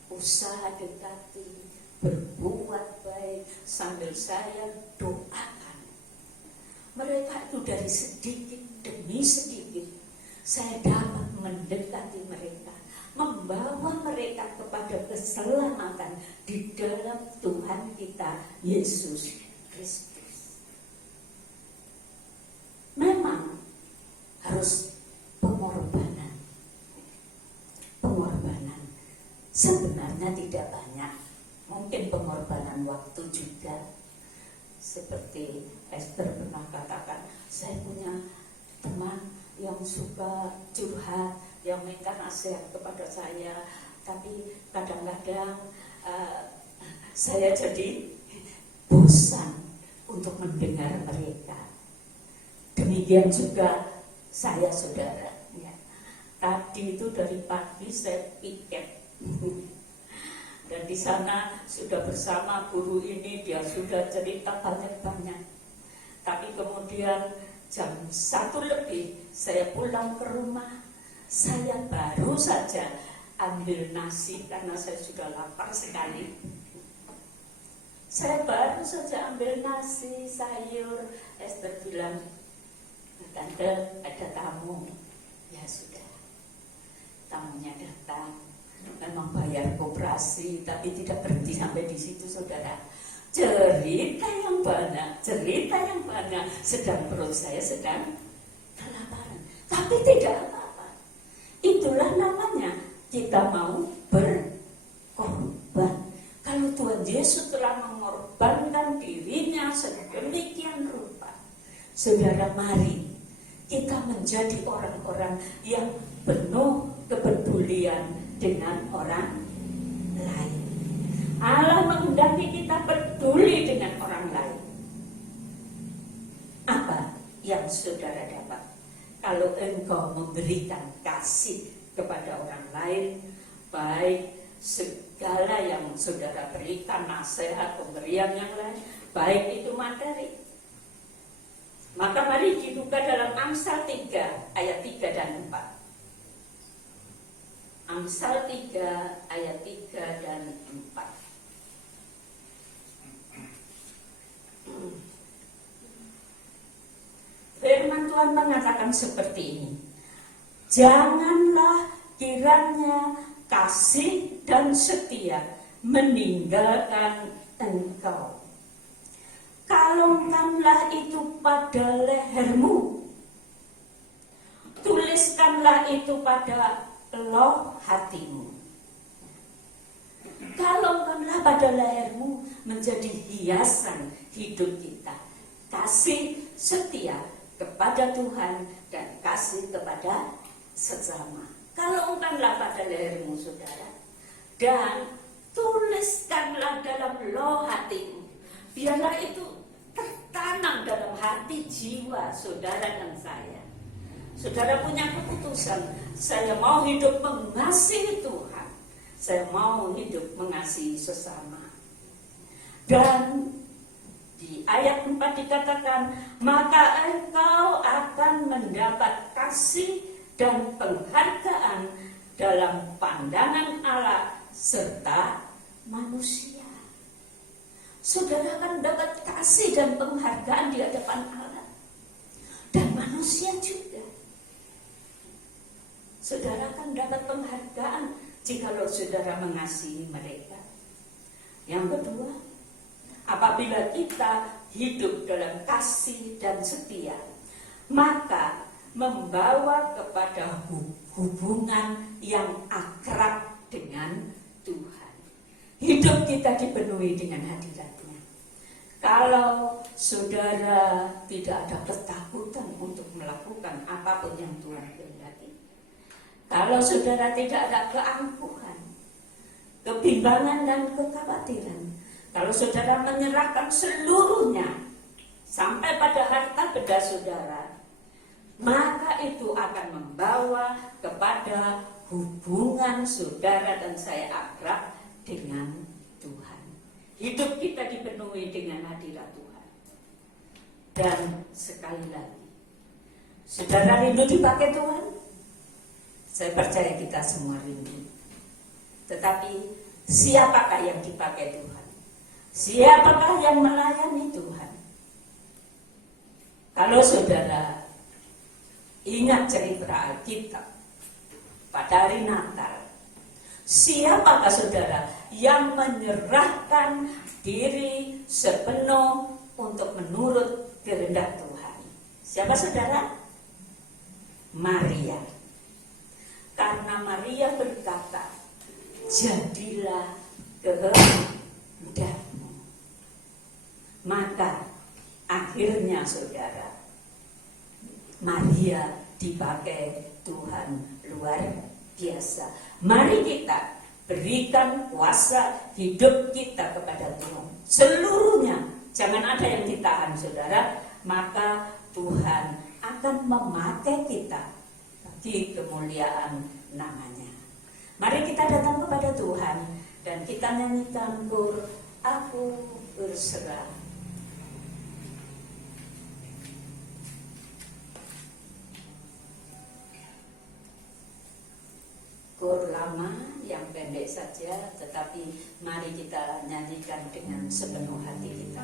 usaha dekati, berbuat baik sambil saya doakan, mereka itu dari sedikit demi sedikit saya dapat mendekati mereka, membawa mereka kepada keselamatan di dalam Tuhan kita Yesus Kristus. Memang harus pengorbanan. Sebenarnya tidak banyak, mungkin pengorbanan waktu juga. Seperti Esther pernah katakan, saya punya teman yang suka curhat, yang minta nasihat kepada saya, tapi kadang-kadang saya jadi bosan untuk mendengar mereka. Demikian juga saya, saudara. Ya. Tadi itu dari pagi saya piket. Dan di sana sudah bersama guru ini, dia sudah cerita banyak-banyak. Tapi kemudian jam 1 lebih saya pulang ke rumah, saya baru saja ambil nasi karena saya sudah lapar sekali. Saya baru saja ambil nasi, sayur. Esther bilang, Tante, ada tamu. Ya sudah, tamunya datang. Memang bayar koperasi, tapi tidak berhenti sampai di situ, saudara. cerita yang banyak, sedang perut saya sedang kelaparan. Tapi tidak apa-apa. Itulah namanya kita mau berkorban. Kalau Tuhan Yesus telah mengorbankan dirinya sedemikian rupa, saudara, mari kita menjadi orang-orang yang penuh kepedulian dengan orang lain. Allah menghendaki kita peduli dengan orang lain. Apa yang saudara dapat kalau engkau memberikan kasih kepada orang lain, baik segala yang saudara berikan, nasihat, pemberian yang lain, baik itu materi. Maka mari dibuka dalam Amsal 3 ayat 3 dan 4. Amsal 3 ayat 3 dan 4. Firman Tuhan mengatakan seperti ini. Janganlah kiranya kasih dan setia meninggalkan engkau. Kalungkanlah itu pada lehermu. Tuliskanlah itu pada loh hatimu. Kalungkanlah pada lehermu menjadi hiasan hidup kita. Kasih setia kepada Tuhan dan kasih kepada sesama. Kalungkanlah pada lehermu, saudara, dan tuliskanlah dalam loh hatimu. Biarlah itu tertanam dalam hati jiwa saudara dan saya. Saudara punya keputusan, saya mau hidup mengasihi Tuhan, saya mau hidup mengasihi sesama. Dan di ayat 4 dikatakan, maka engkau akan mendapat kasih dan penghargaan dalam pandangan Allah serta manusia. Saudara akan dapat kasih dan penghargaan di hadapan Allah dan manusia juga. Saudara akan dapat penghargaan jikalau saudara mengasihi mereka. Yang kedua, apabila kita hidup dalam kasih dan setia, maka membawa kepada hubungan yang akrab dengan Tuhan. Hidup kita dipenuhi dengan hadirat-Nya. Kalau saudara tidak ada ketakutan untuk melakukan apapun yang Tuhan kehendaki, kalau saudara tidak ada keangkuhan, kebimbangan dan kekhawatiran, kalau saudara menyerahkan seluruhnya sampai pada harta benda saudara, maka itu akan membawa kepada hubungan saudara dan saya akrab dengan Tuhan. Hidup kita dipenuhi dengan hadirat Tuhan. Dan sekali lagi, saudara rindu dipakai Tuhan? Saya percaya kita semua rindu. Tetapi siapakah yang dipakai Tuhan? Siapakah yang melayani Tuhan? Kalau saudara ingat cerita Alkitab pada hari Natal, siapakah saudara yang menyerahkan diri sepenuh untuk menurut kehendak Tuhan? Siapa saudara? Maria. Karena Maria berkata, jadilah kehendakmu. Maka akhirnya saudara, Maria dipakai Tuhan luar biasa. Mari kita berikan kuasa hidup kita kepada Tuhan seluruhnya. Jangan ada yang ditahan saudara. Maka Tuhan akan memakai kita bagi kemuliaan namanya. Mari kita datang kepada Tuhan dan kita nyanyikan kur Aku Berserah. Kur lama yang pendek saja, tetapi mari kita nyanyikan dengan sepenuh hati kita.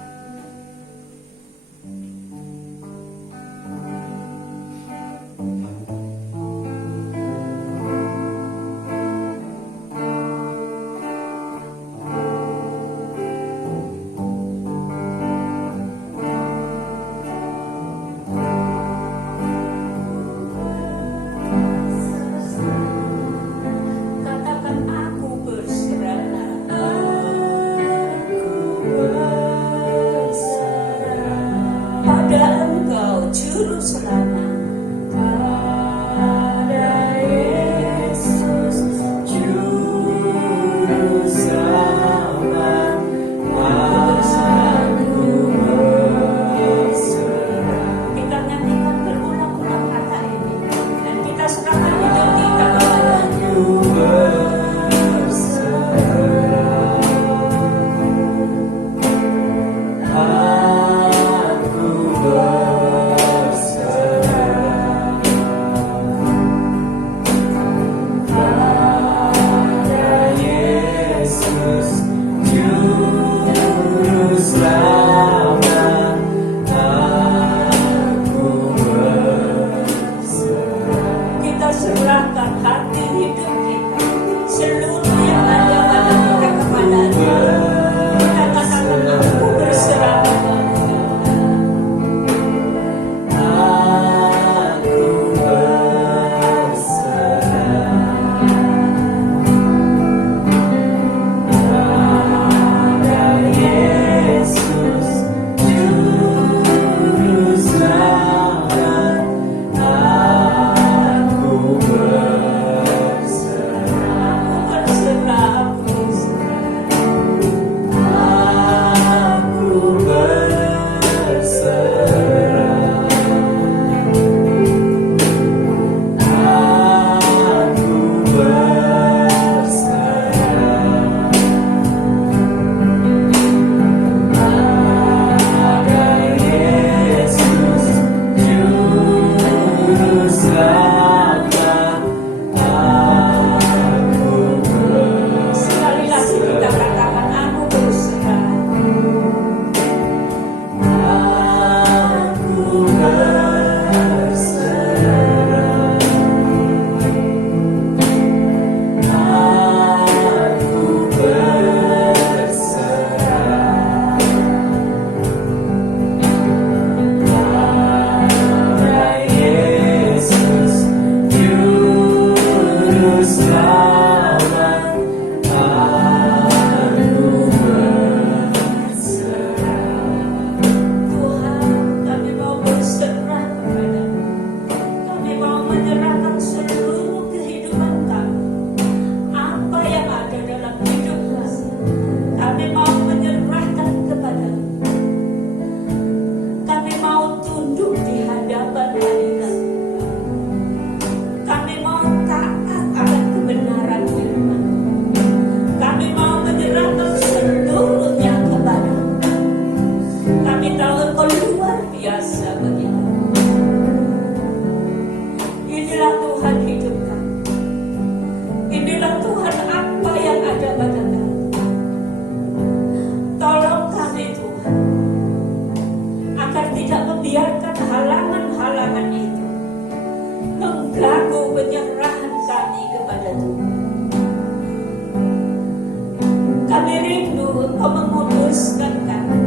Engkau menguduskan kami.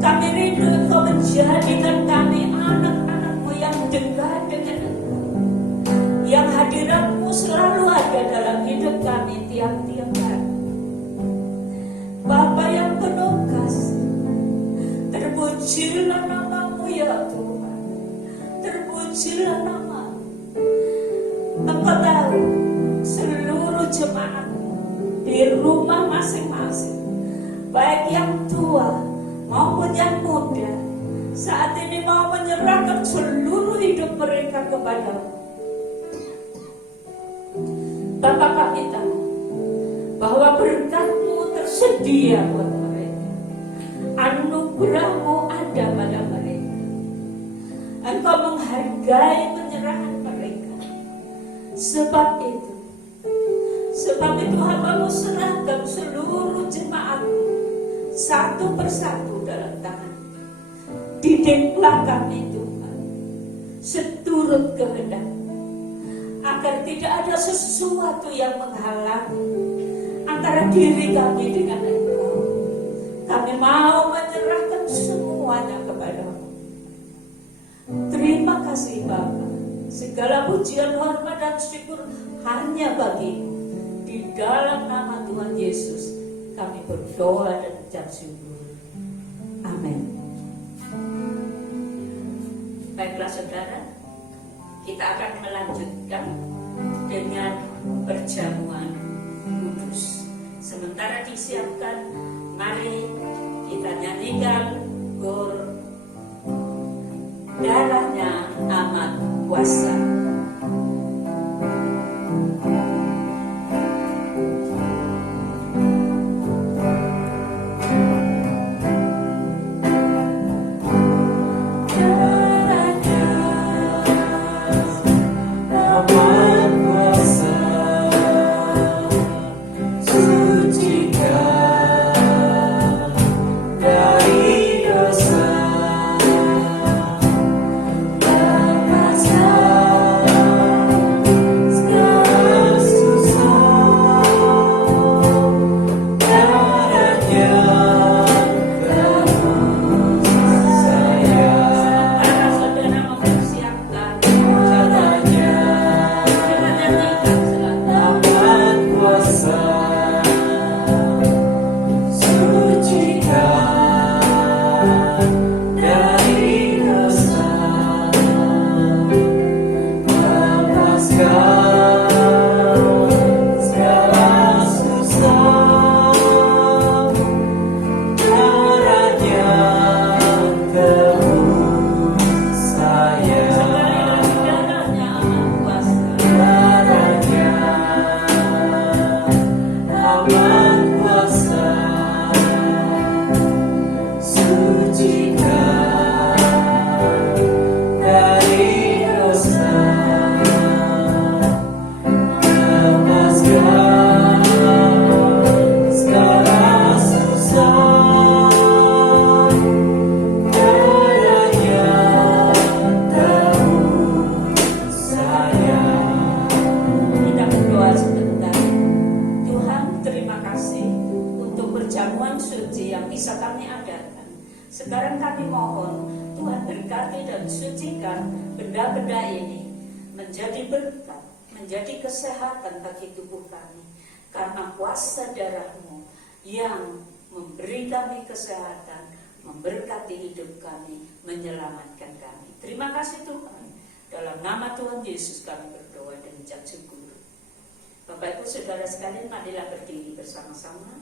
Kami rindu Engkau menjadikan kami anak-anak-Mu yang dekat dengan Engkau, yang hadirat-Mu selalu ada dalam hidup kami tiap-tiap hari. Bapa yang penuh kasih, terpujilah nama-Mu ya Tuhan, terpujilah nama-Mu. Engkau tahu seluruh jemaat di rumah masing-masing, baik yang tua maupun yang muda, saat ini mau menyerahkan seluruh hidup mereka kepada-Mu. Bapa, kami tahu bahwa berkat-Mu tersedia buat mereka, anugerah-Mu ada pada mereka. Engkau menghargai penyerahan mereka. Sebab itu hamba-Mu serahkan seluruh jemaat-Mu satu persatu dalam tangan. Didiklah kami Tuhan seturut kehendak, agar tidak ada sesuatu yang menghalangi antara diri kami dengan Engkau. Kami mau menyerahkan semuanya kepada-Mu. Terima kasih Bapa. Segala pujian, hormat dan syukur hanya bagi-Mu. Di dalam nama Tuhan Yesus kami berdoa dan ucap syukur. Amin. Baiklah saudara, kita akan melanjutkan dengan perjamuan kudus. Sementara disiapkan, mari kita nyanyikan gor darahnya amat kuasa. Sekarang kami mohon Tuhan berkati dan sucikan benda-benda ini menjadi berkat, menjadi kesehatan bagi tubuh kami, karena kuasa darah-Mu yang memberi kami kesehatan, memberkati hidup kami, menyelamatkan kami. Terima kasih Tuhan. Dalam nama Tuhan Yesus kami berdoa dan ucap syukur. Bapak Ibu Saudara sekalian, marilah berdiri bersama-sama.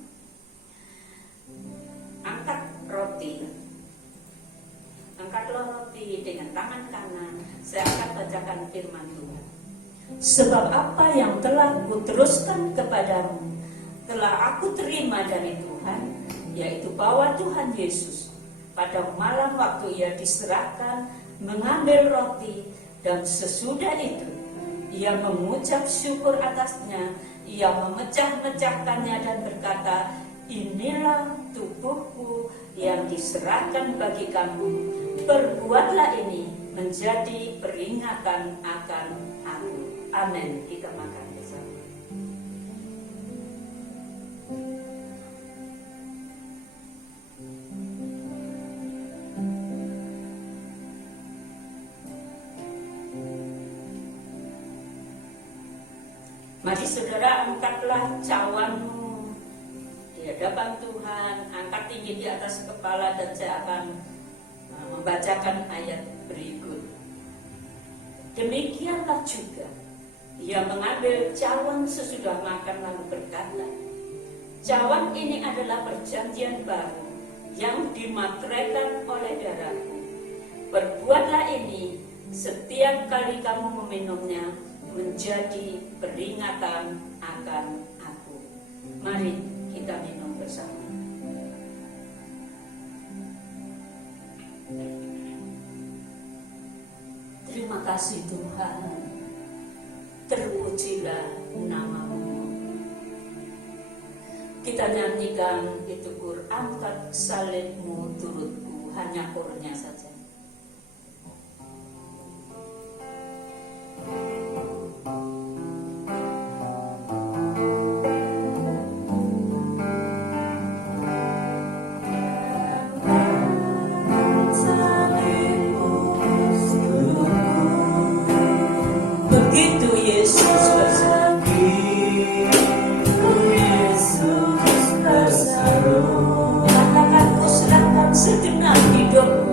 Angkat roti. Angkatlah roti dengan tangan kanan. Saya akan bacakan firman Tuhan. Sebab apa yang telah kuteruskan kepadamu telah aku terima dari Tuhan, yaitu bahwa Tuhan Yesus pada malam waktu Ia diserahkan mengambil roti, dan sesudah itu Ia mengucap syukur atasnya, Ia memecah-mecahkannya dan berkata, inilah tubuhku yang diserahkan bagi kamu. Perbuatlah ini menjadi peringatan akan aku. Amin. Kita makan bersama. Mari saudara, angkatlah cawanmu di hadapan Tuhan, angkat tinggi di atas kepala, dan saya akan membacakan ayat berikut. Demikianlah juga ia mengambil cawan sesudah makan lalu berkata, cawan ini adalah perjanjian baru yang dimateraikan oleh darahku. Berbuatlah ini setiap kali kamu meminumnya menjadi peringatan akan aku. Mari kita minum bersama. Terima kasih Tuhan, terpujilah nama-Mu. Kita nyanyikan itu angkat salibmu turutku, hanya kornya saja. Begitu Yesus bersabda, katakan ku serahkan segenap hidupmu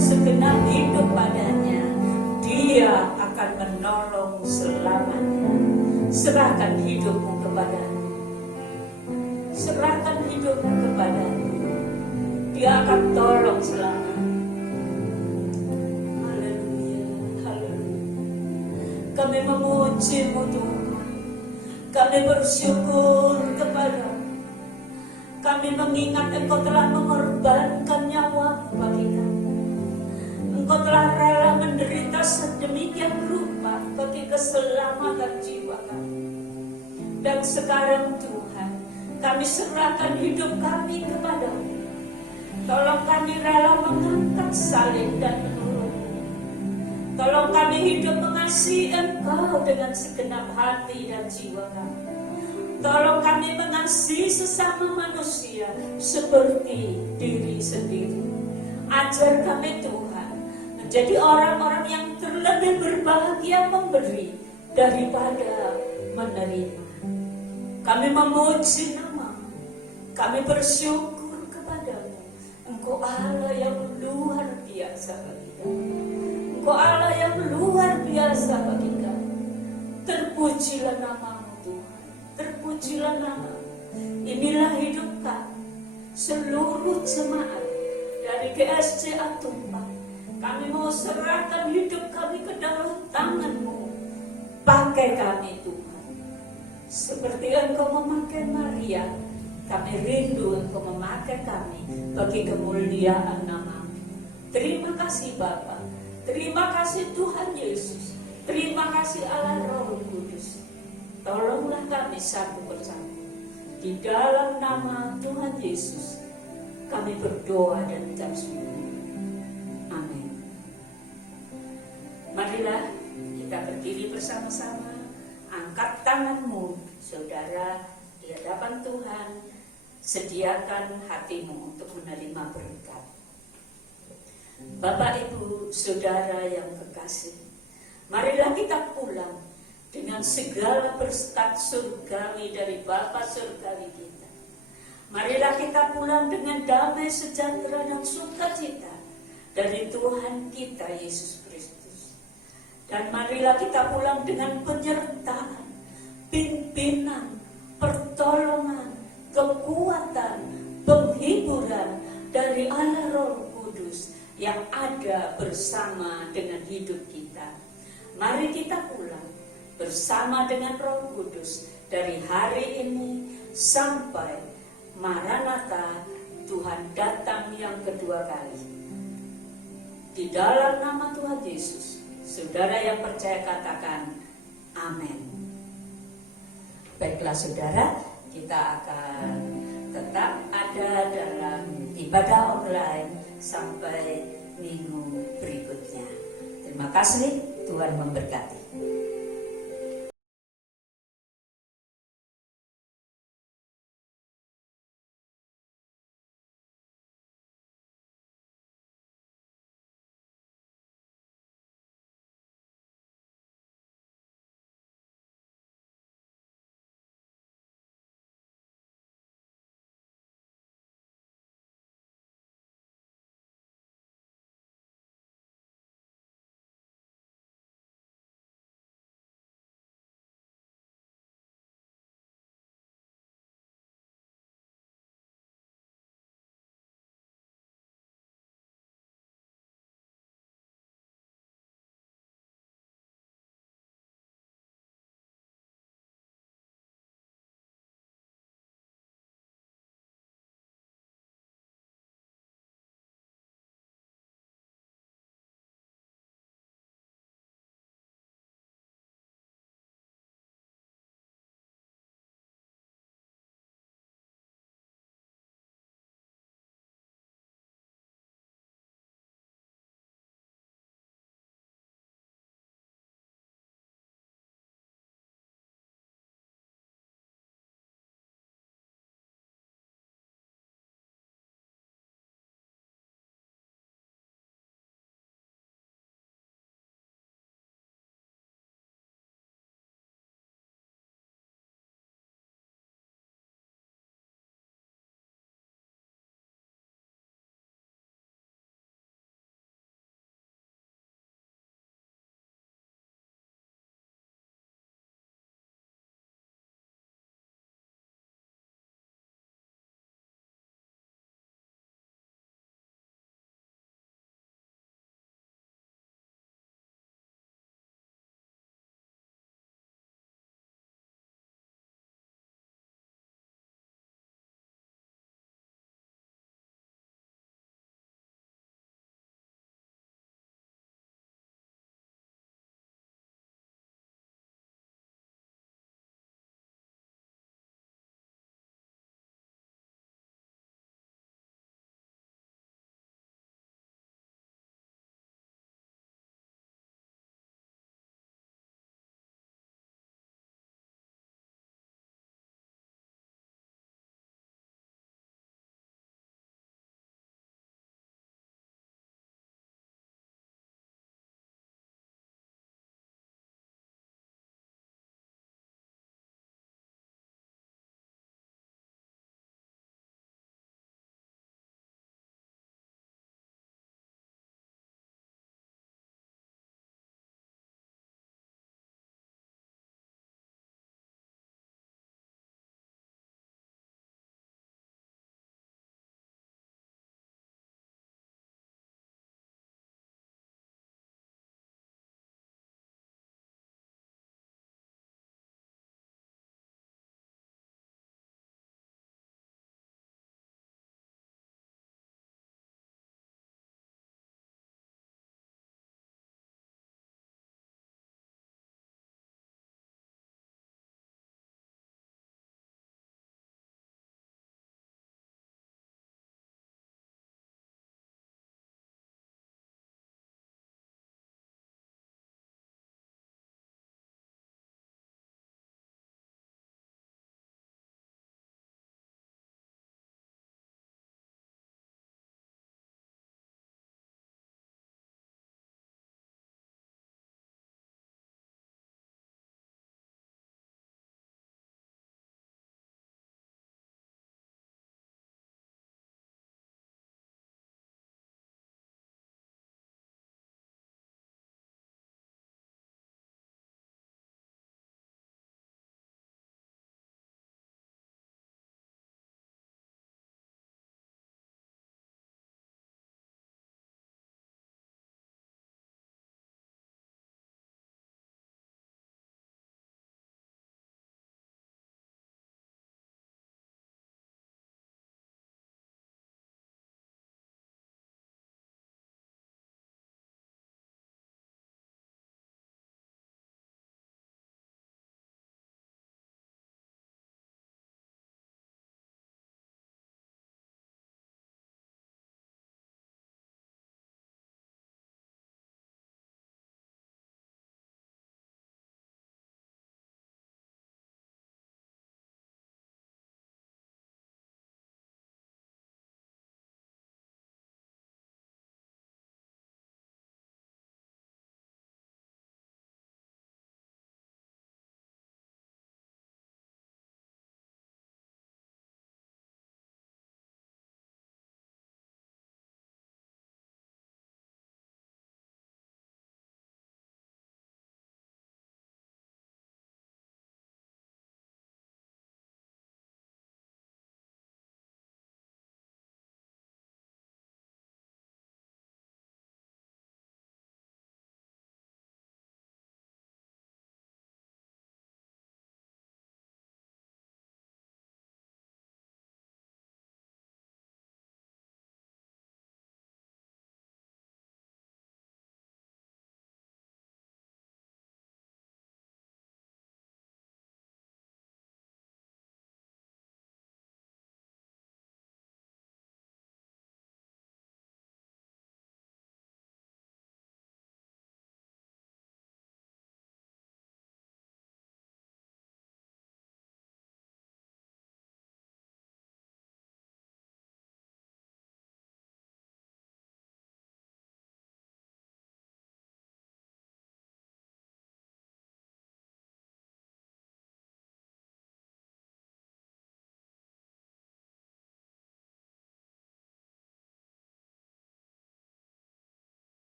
segenap hidup padanya, Dia akan menolong selamanya. Serahkan hidupmu kepadanya. Serahkan hidupmu kepadanya. Dia akan tolong selamanya. Haleluya, haleluya. Kami memuji-Mu Tuhan. Kami bersyukur kepada-Mu. Kami mengingat Engkau telah mengorbankan nyawa bagi kami. Engkau telah rela menderita sedemikian rupa bagi keselamatan jiwa kami. Dan sekarang Tuhan, kami serahkan hidup kami kepada-Mu. Tolong kami rela mengangkat salib dan menurut-Mu. Tolong kami hidup mengasihi Engkau dengan segenap hati dan jiwa kami. Tolong kami mengasihi sesama manusia seperti diri sendiri. Ajar kami Tuhan menjadi orang-orang yang terlebih berbahagia memberi daripada menerima. Kami memuji nama-Mu. Kami bersyukur kepada-Mu. Engkau Allah yang luar biasa bagi kami. Engkau Allah yang luar biasa bagi kami. Terpujilah nama-Mu Tuhan. Terpujilah nama-Mu. Inilah hidup kami, seluruh jemaat dari GSC Atumpa. Kami mau serahkan hidup kami ke dalam tangan-Mu. Pakai kami Tuhan, seperti Engkau memakai Maria, Kami rindu untuk memakai kami bagi kemuliaan nama-Mu. Terima kasih Bapa. Terima kasih Tuhan Yesus. Terima kasih Allah Roh Kudus. Tolonglah kami satu persatu. Di dalam nama Tuhan Yesus kami berdoa dan ucap syukur. Amin. Marilah kita berdiri bersama-sama. Angkat tanganmu, saudara, di hadapan Tuhan. Sediakan hatimu untuk menerima berkat. Bapak, Ibu, saudara yang kekasih, marilah kita pulang dengan segala berkat surgawi dari Bapa surgawi kita. Marilah kita pulang dengan damai, sejahtera, dan sukacita dari Tuhan kita Yesus Kristus. Dan marilah kita pulang dengan penyertaan, pimpinan, pertolongan, kekuatan, penghiburan dari Allah Roh Kudus yang ada bersama dengan hidup kita. Mari kita pulang bersama dengan Roh Kudus dari hari ini sampai Maranatha, Tuhan datang yang kedua kali. Di dalam nama Tuhan Yesus, saudara yang percaya katakan amin. Baiklah saudara, kita akan tetap ada dalam ibadah online sampai minggu berikutnya. Terima kasih, Tuhan memberkati.